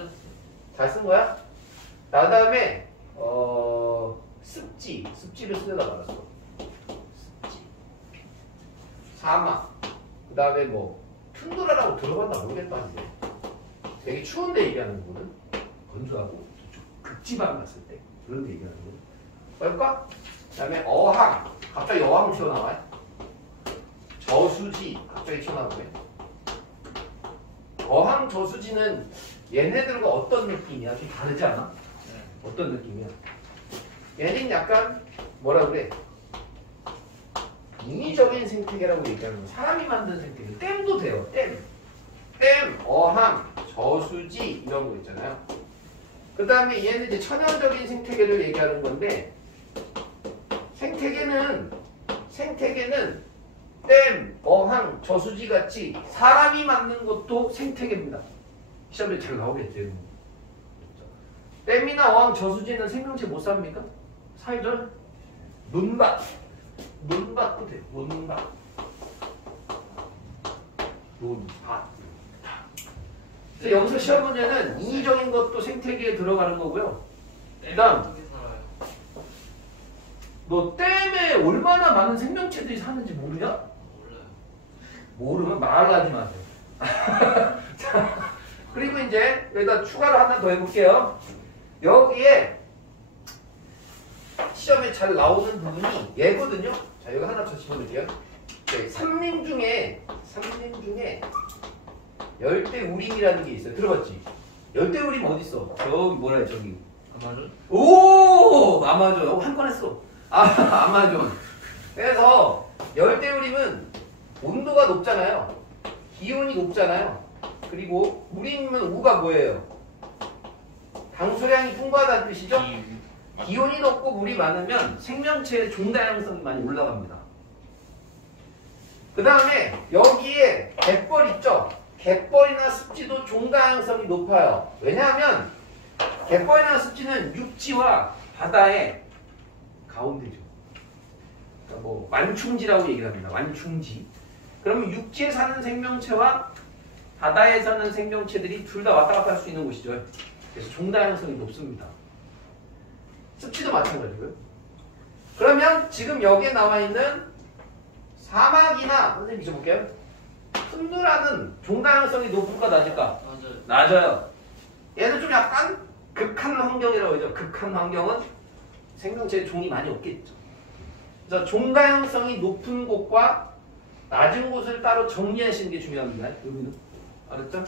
잘 쓴 거야? 그 다음에 습지를 쓰려다 말았어. 습지. 사막. 그 다음에 뭐 툰드라라고 들어봤나 모르겠다. 이제 되게 추운데 얘기하는 거는 건조하고 극지방 갔을 때 그런 데 얘기하는 거는 볼까? 그 다음에 어항. 갑자기 어항 튀어나와요. 저수지 갑자기 튀어나오고요. 어항 저수지는 얘네들과 어떤 느낌이야? 좀 다르지 않아? 네. 어떤 느낌이야? 얘는 약간 뭐라 그래? 인위적인 생태계라고 얘기하는 거. 사람이 만든 생태계. 댐도 돼요. 댐, 어항, 저수지 이런 거 있잖아요. 그 다음에 얘는 이제 천연적인 생태계를 얘기하는 건데 생태계는 댐, 어항, 저수지 같이 사람이 만든 것도 생태계입니다. 시험에 잘 나오겠죠. 댐이나 어항, 저수지는 생명체 못 삽니까? 살죠? 논밭도 돼요. 논밭. 그래서 여기서 시험 문제는 인위적인 것도 생태계에 들어가는 거고요. 그다음. 어떻게 살아요? 너 댐에 얼마나 많은 생명체들이 사는지 모르냐? 몰라요. 모르면 말하지 마세요. 자, 그리고 이제 여기다 추가로 하나 더 해볼게요. 여기에 시험에 잘 나오는 부분이 얘거든요. 자, 이거 하나 더 집어넣을게요. 삼림 중에 열대우림이라는 게 있어요. 들어봤지? 열대우림 어디 있어? 저기 뭐라 해 저기. 아마존? 오, 아마존. 한 건 했어. 아마존. 그래서 열대우림은 온도가 높잖아요. 기온이 높잖아요. 그리고 우림은 우가 뭐예요? 당수량이 풍부하다는 뜻이죠? 기온이 높고 물이 많으면 생명체의 종다양성이 많이 올라갑니다. 그 다음에 여기에 갯벌 있죠? 갯벌이나 습지도 종다양성이 높아요. 왜냐하면 갯벌이나 습지는 육지와 바다의 가운데죠. 그러니까 뭐 완충지라고 얘기를 합니다. 완충지. 그러면 육지에 사는 생명체와 바다에 사는 생명체들이 둘 다 왔다 갔다 할 수 있는 곳이죠. 그래서 종다양성이 높습니다. 습지도 마찬가지고요. 그러면 지금 여기에 나와 있는 사막이나 선생님 잊어볼게요. 툰드라는 종다양성이 높을까 낮을까? 맞아요. 낮아요. 얘는 좀 약간 극한 환경이라고 하죠. 극한 환경은 생명체의 종이 많이 없겠죠. 그래서 종다양성이 높은 곳과 낮은 곳을 따로 정리하시는 게 중요합니다. 여기는 알았죠?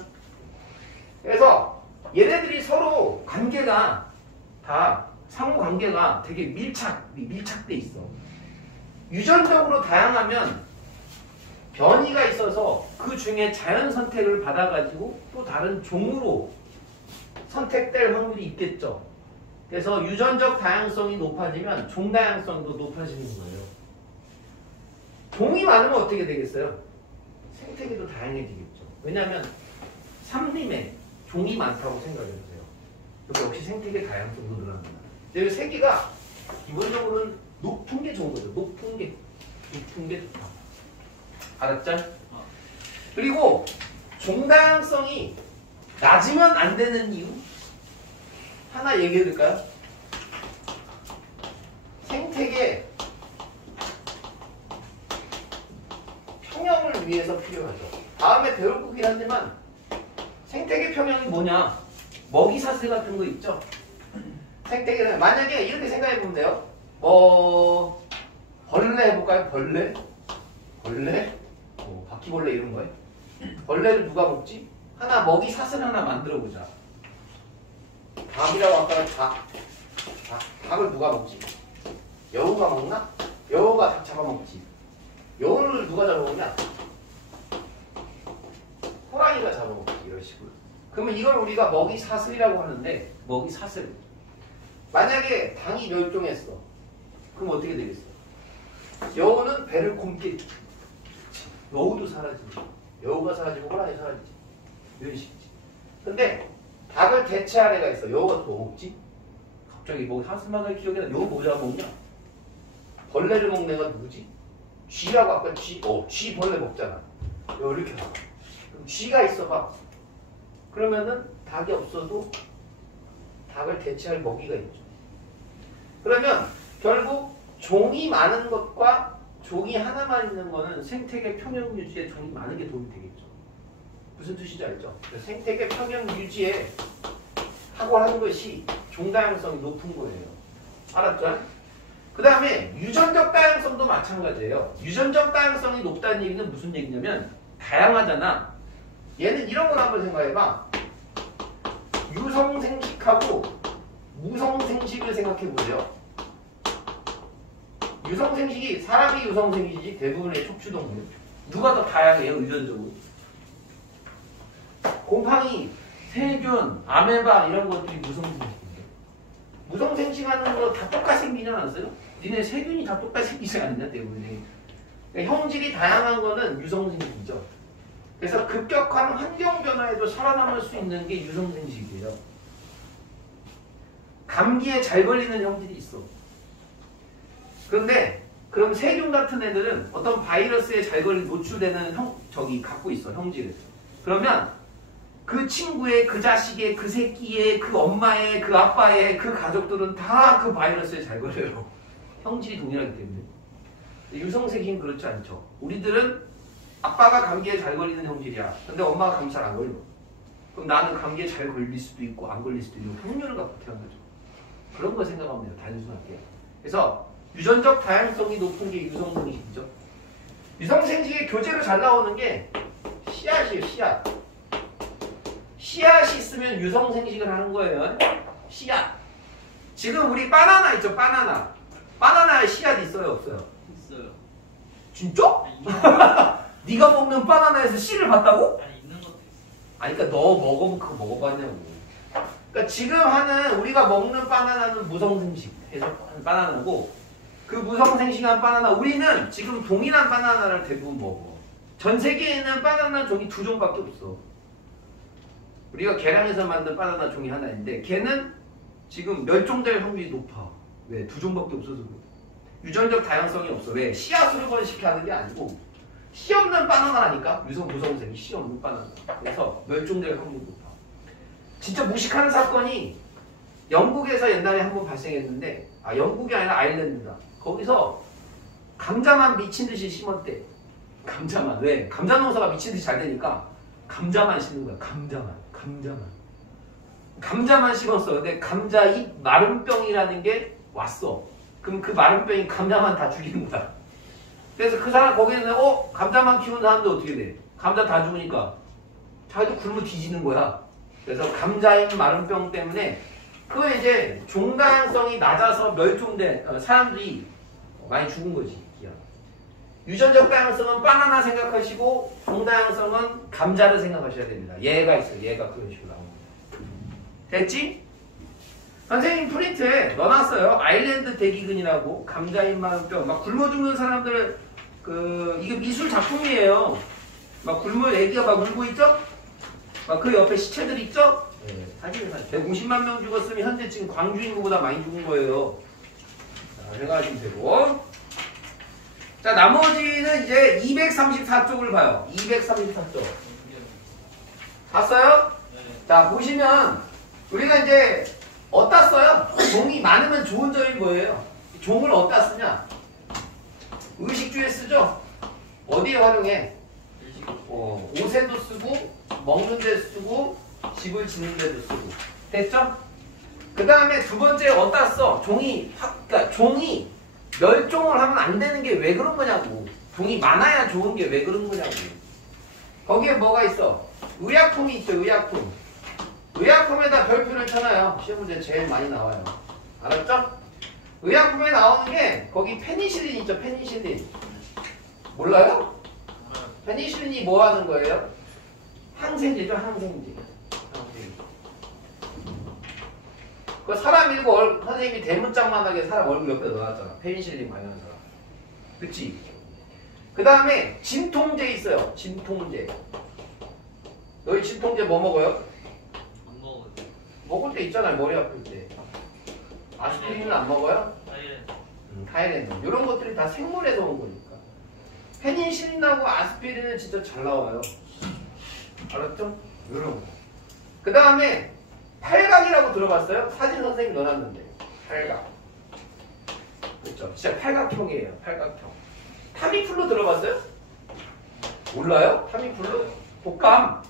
그래서 얘네들이 서로 관계가 다 상호 관계가 되게 밀착돼 있어. 유전적으로 다양하면 변이가 있어서 그 중에 자연 선택을 받아가지고 또 다른 종으로 선택될 확률이 있겠죠. 그래서 유전적 다양성이 높아지면 종 다양성도 높아지는 거예요. 종이 많으면 어떻게 되겠어요? 생태계도 다양해지겠죠. 왜냐하면 삼림에 종이 많다고 생각해보세요. 여기 역시 생태계 다양성도 늘어납니다. 여기 세계가 기본적으로는 높은 게 좋은 거죠. 높은 게 좋다. 알았죠? 그리고 종다양성이 낮으면 안 되는 이유 하나 얘기해 드릴까요? 생태계 평형을 위해서 필요하죠. 다음에 배울 거긴 한데만 생태계 평형이 뭐냐? 먹이 사슬 같은 거 있죠? 생태계는 만약에 이렇게 생각해 보면 돼요. 벌레 해볼까요? 벌레? 바퀴벌레 이런 거예요. 벌레를 누가 먹지? 하나 먹이 사슬 하나 만들어 보자. 닭이라고 아까 닭을 누가 먹지? 여우가 먹나? 여우가 닭 잡아먹지. 여우를 누가 잡아먹냐? 호랑이가 잡아먹지. 이런 식으로. 그러면 이걸 우리가 먹이 사슬이라고 하는데 먹이 사슬. 만약에 닭이 멸종했어. 그럼 어떻게 되겠어? 여우는 배를 굼겠지. 여우도 사라지지. 여우가 사라지고 호랑이 사라지지. 이런 식이지. 근데 닭을 대체할 애가 있어. 여우가 또 뭐 먹지? 갑자기 뭐 사슴만할 기억이 나. 여우 뭐 잡아먹냐? 벌레를 먹는 애가 누구지? 쥐라고 아까 쥐 벌레 먹잖아. 여우 이렇게 봐. 그럼 쥐가 있어봐. 그러면은 닭이 없어도 닭을 대체할 먹이가 있죠. 그러면 결국 종이 많은 것과 종이 하나만 있는 거는 생태계 평형 유지에 종이 많은 게 도움이 되겠죠. 무슨 뜻인지 알죠? 생태계 평형 유지에 하고 하는 것이 종다양성이 높은 거예요. 알았죠? 그 다음에 유전적 다양성도 마찬가지예요. 유전적 다양성이 높다는 얘기는 무슨 얘기냐면 다양하잖아. 얘는 이런 걸 한번 생각해봐. 유성생식하고 무성생식을 생각해보세요. 유성생식이 사람이 유성생식이지 대부분의 척추동물. 누가 더 다양해요 의존적으로? 곰팡이, 세균, 아메바 이런 것들이 무성생식인데 무성생식하는 거 다 똑같이 생기지 않았어요? 니네 세균이 다 똑같이 생기지 않냐 대부분이. 그러니까 형질이 다양한 거는 유성생식이죠. 그래서 급격한 환경 변화에도 살아남을 수 있는 게 유성생식이에요. 감기에 잘 걸리는 형질이 있어. 그런데 그럼 세균 같은 애들은 어떤 바이러스에 잘 노출되는 갖고 있어 형질을. 그러면 그 친구의, 그 자식의, 그 새끼의, 그 엄마의, 그 아빠의, 그 가족들은 다 그 바이러스에 잘 걸려요. 형질이 동일하기 때문에. 유성생식은 그렇지 않죠. 우리들은 아빠가 감기에 잘 걸리는 형질이야. 근데 엄마가 감기 잘 안 걸려. 그럼 나는 감기에 잘 걸릴 수도 있고 안 걸릴 수도 있고 확률을 갖고 태어나죠. 그런 거 생각하면 돼요. 단순하게. 그래서 유전적 다양성이 높은 게 유성생식이죠. 유성생식의 교재로 잘 나오는 게 씨앗이에요. 씨앗. 씨앗이 있으면 유성생식을 하는 거예요. 씨앗. 지금 우리 바나나 있죠. 바나나. 바나나에 씨앗 있어요? 없어요? 있어요. 진짜? 네가 먹는 바나나에서 씨를 봤다고? 아니 있는 것도 있어. 아니 그러니까 너 먹어본 그거 먹어봤냐고. 그러니까 지금 하는 우리가 먹는 바나나는 무성생식 해서 하는 바나나고 그 무성생식한 바나나 우리는 지금 동일한 바나나를 대부분 먹어. 전 세계에는 바나나 종이 2종밖에 없어. 우리가 계량해서 만든 바나나 종이 하나인데 걔는 지금 멸종될 확률이 높아. 왜? 2종밖에 없어서 그래. 유전적 다양성이 없어. 왜? 씨앗으로 번식하는 게 아니고 씨 없는 바나나라니까. 무성생이 씨 없는 바나나. 그래서 멸종될 확률이 높아. 진짜 무식하는 사건이 영국에서 옛날에 한번 발생했는데 영국이 아니라 아일랜드다. 거기서 감자만 미친 듯이 심었대. 감자만. 왜? 감자 농사가 미친 듯이 잘 되니까 감자만 심는 거야. 감자만 심었어. 근데 감자잎 마름병이라는 게 왔어. 그럼 그 마름병이 감자만 다 죽이는 거야. 그래서 그 사람 거기에는 감자만 키우는 사람도 어떻게 돼? 감자 다 죽으니까 자기도 굶어 뒤지는 거야. 그래서 감자잎 마름병 때문에 그 이제 종다양성이 낮아서 멸종된 사람들이 많이 죽은 거지. 유전적 다양성은 바나나 생각하시고 종다양성은 감자를 생각하셔야 됩니다. 얘가 있어요. 얘가 그런 식으로 나옵니다. 됐지? 선생님 프린트에 넣어놨어요. 아일랜드 대기근이라고 감자잎 마름병 막 굶어 죽는 사람들 이게 미술 작품이에요. 막 애기가 막 울고 있죠? 막 그 옆에 시체들 있죠? 네, 사진을 150만 명 죽었으면 현재 지금 광주 인구보다 많이 죽은 거예요. 자, 생각하시면 되고. 자, 나머지는 이제 234쪽을 봐요. 234쪽. 봤어요? 네. 자, 보시면 우리가 이제 어디다 써요? 종이 많으면 좋은 점이 뭐예요? 종을 어디다 쓰냐? 의식주에 쓰죠? 어디에 활용해? 옷에도 쓰고 먹는 데 쓰고 집을 짓는 데도 쓰고. 됐죠? 그 다음에 두 번째 어디다 써? 그러니까 종이 멸종을 하면 안 되는 게 왜 그런 거냐고. 종이 많아야 좋은 게 왜 그런 거냐고. 거기에 뭐가 있어? 의약품이 있죠. 의약품. 의약품에다 별표를 쳐놔요. 시험 문제 제일 많이 나와요. 알았죠? 의약품에 나오는 게 거기 페니실린 있죠. 페니실린. 몰라요? 페니실린이 뭐 하는 거예요? 항생제죠. 항생제. 그 사람 일고 선생님이 대문짝만하게 사람 얼굴 옆에 넣어놨잖아. 페니실린 관련한 사람. 그치? 그 다음에 진통제 있어요. 진통제. 너희 진통제 뭐 먹어요? 안 먹어요. 먹을 때 있잖아요. 머리 아플 때. 아스피린은 안 먹어요? 타이레놀. 타이레놀. 이런 것들이 다 생물에서 온 거니까. 페니실린하고 아스피린은 진짜 잘 나와요. 알았죠? 이런 거. 그 다음에 팔각이라고 들어봤어요? 사진 선생님 넣어놨는데. 팔각. 그렇죠? 진짜 팔각형이에요. 팔각형. 타미플루 들어봤어요? 몰라요? 타미플루? 독감.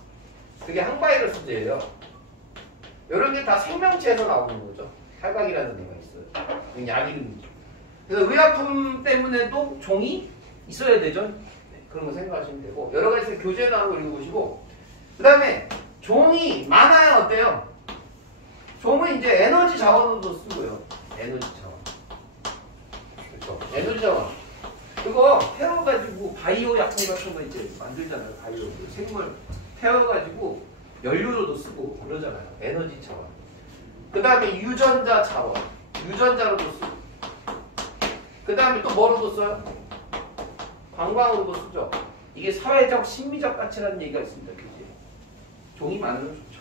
그게 항바이러스제예요. 이런 게 다 생명체에서 나오는 거죠. 팔각이라는 데가 있어요. 약 이름이죠. 그래서 의약품 때문에도 종이 있어야 되죠. 네, 그런 거 생각하시면 되고 여러 가지 교재 나온 거 읽어보시고 그 다음에 종이 많아야 어때요? 종은 이제 에너지 자원으로도 쓰고요. 에너지 자원. 그렇죠. 에너지 자원. 그거 태워가지고 바이오 약품 같은 거 이제 만들잖아요. 바이오. 생물 태워가지고 연료로도 쓰고 그러잖아요. 에너지 자원. 그 다음에 유전자 자원. 유전자로도 쓰고. 그 다음에 또 뭐로도 써요? 관광으로도 쓰죠. 이게 사회적, 심리적 가치라는 얘기가 있습니다. 그지? 종이 많으면 좋죠.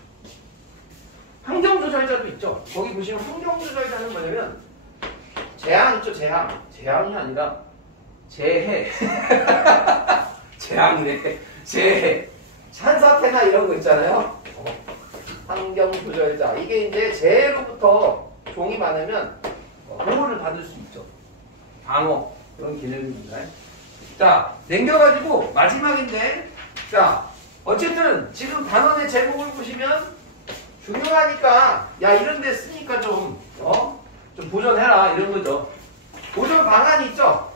환경조절자도 있죠. 거기 보시면 환경조절자는 뭐냐면 재앙 있죠. 재앙. 재앙이 아니라 재해. 재앙이래. 재해. 산사태나 이런 거 있잖아요. 환경조절자. 이게 이제 재해로부터 종이 많으면 보호를 받을 수 있죠. 방어. 그런 개념입니다. 자, 남겨가지고 마지막인데, 자, 어쨌든 지금 단원의 제목을 보시면 중요하니까, 야, 이런 데 쓰니까 좀 보존해라. 이런 거죠. 보존 방안이 있죠?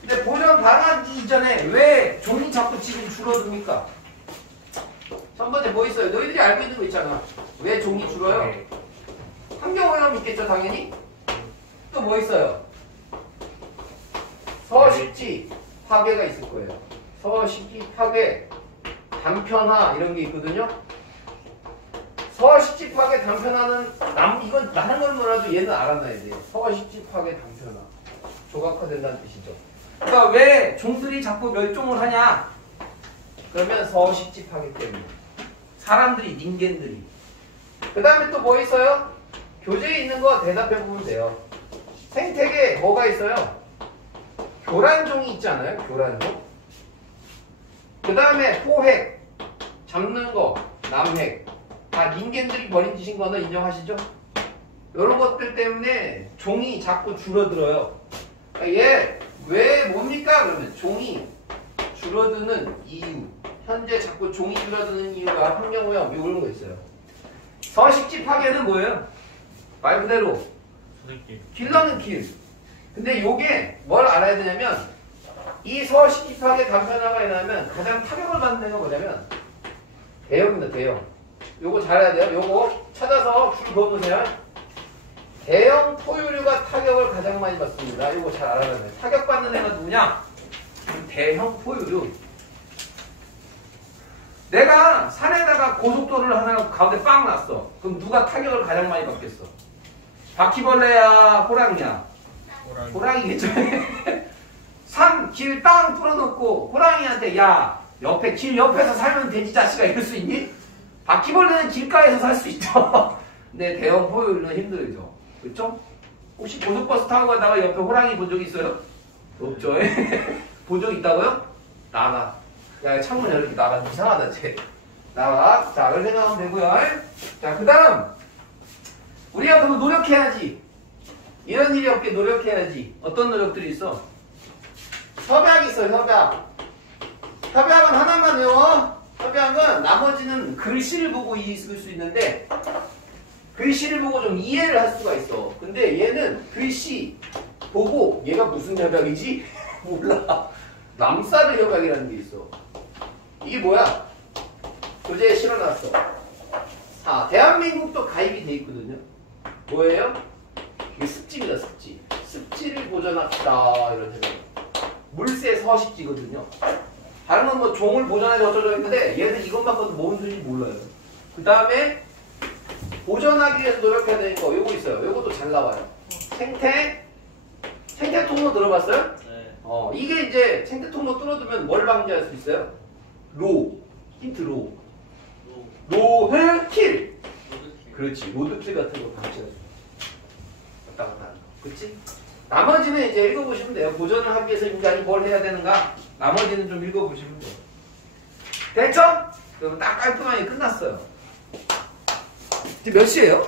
근데 보존 방안이 이전에 왜 종이 자꾸 지금 줄어듭니까? 첫 번째 뭐 있어요? 너희들이 알고 있는 거 있잖아. 왜 종이 줄어요? 환경오염 있겠죠, 당연히? 또 뭐 있어요? 서식지 파괴가 있을 거예요. 서식지 파괴, 단편화 이런 게 있거든요. 서식지 파괴, 단편화는 이건 다른 걸 몰라도 얘는 알아놔야 돼요. 서식지 파괴, 단편화. 조각화된다는 뜻이죠. 그러니까 왜 종들이 자꾸 멸종을 하냐? 그러면 서식지 파괴 때문에. 사람들이, 닌겐들이. 그 다음에 또 뭐 있어요? 교재에 있는 거 대답해 보면 돼요. 생태계에 뭐가 있어요? 교란종이 있지 않아요? 교란종. 그 다음에 포획, 잡는 거, 남획. 다 닌겐들이 벌인 짓인 거는 인정하시죠? 이런 것들 때문에 종이 자꾸 줄어들어요. 얘 왜 뭡니까? 그러면 종이 줄어드는 이유. 현재 자꾸 종이 줄어드는 이유가 환경오염 이런 거 있어요. 서식지 파괴는 뭐예요? 말 그대로 길러는 길. 근데 요게 뭘 알아야 되냐면 이 서식지 파괴 단편화가 일어나면 가장 타격을 받는 데가 뭐냐면 대형입니다. 대형. 요거 잘 알아야 돼요. 요거 찾아서 줄 그어보세요. 대형 포유류가 타격을 가장 많이 받습니다. 요거 잘 알아야 돼요. 타격받는 애가 누구냐? 대형 포유류. 내가 산에다가 고속도로를 하나 가운데 빵 놨어. 그럼 누가 타격을 가장 많이 받겠어? 바퀴벌레야? 호랑이야? 호랑이겠죠. 산, 길 땅 뚫어놓고 호랑이한테 야 옆에 길 옆에서 살면 돼지 자식아 이럴 수 있니? 바퀴벌레는 길가에서 살 수 있죠. 근데 대형 포유류는 힘들죠. 그렇죠? 혹시 고속버스 타고 가다가 옆에 호랑이 본 적 있어요? 없죠. 본 적 있다고요? 나가. 야 창문 열기 나가. 이상하다 쟤. 나가. 자 그렇게 생각하면 되고요. 자 그 다음 우리가 그럼 노력해야지. 이런 일이 없게 노력해야지. 어떤 노력들이 있어? 협약 있어요. 협약. 협약은 하나만 외워. 협약은 나머지는 글씨를 보고 읽을 수 있는데 글씨를 보고 좀 이해를 할 수가 있어. 근데 얘는 글씨 보고 얘가 무슨 협약이지? 몰라. 남사르 협약이라는 게 있어. 이게 뭐야? 교재에 실어놨어. 아, 대한민국도 가입이 돼 있거든요. 뭐예요? 이게 습지입니다. 습지. 습지를 보존합시다. 이런 협약. 물새 서식지거든요. 다른 건 뭐 종을 보존해서 어쩌고 했는데 얘는 이것만 봐도 뭔지 몰라요. 그 다음에 보존하기 위해서 노력해야 되는 거 요거 있어요. 요것도 잘 나와요. 생태 통로 들어봤어요? 네. 이게 이제 생태 통로 뚫어두면 뭘 방지할 수 있어요? 힌트 로드킬. 그렇지. 로드킬 같은 거 방지할 수 있어요. 왔다 갔다 하는 거. 그렇지? 나머지는 이제 읽어보시면 돼요. 보존을 하기 위해서 인간이 뭘 해야 되는가? 나머지는 좀 읽어보시면 돼요. 됐죠? 그러면 딱 깔끔하게 끝났어요. 지금 몇 시예요?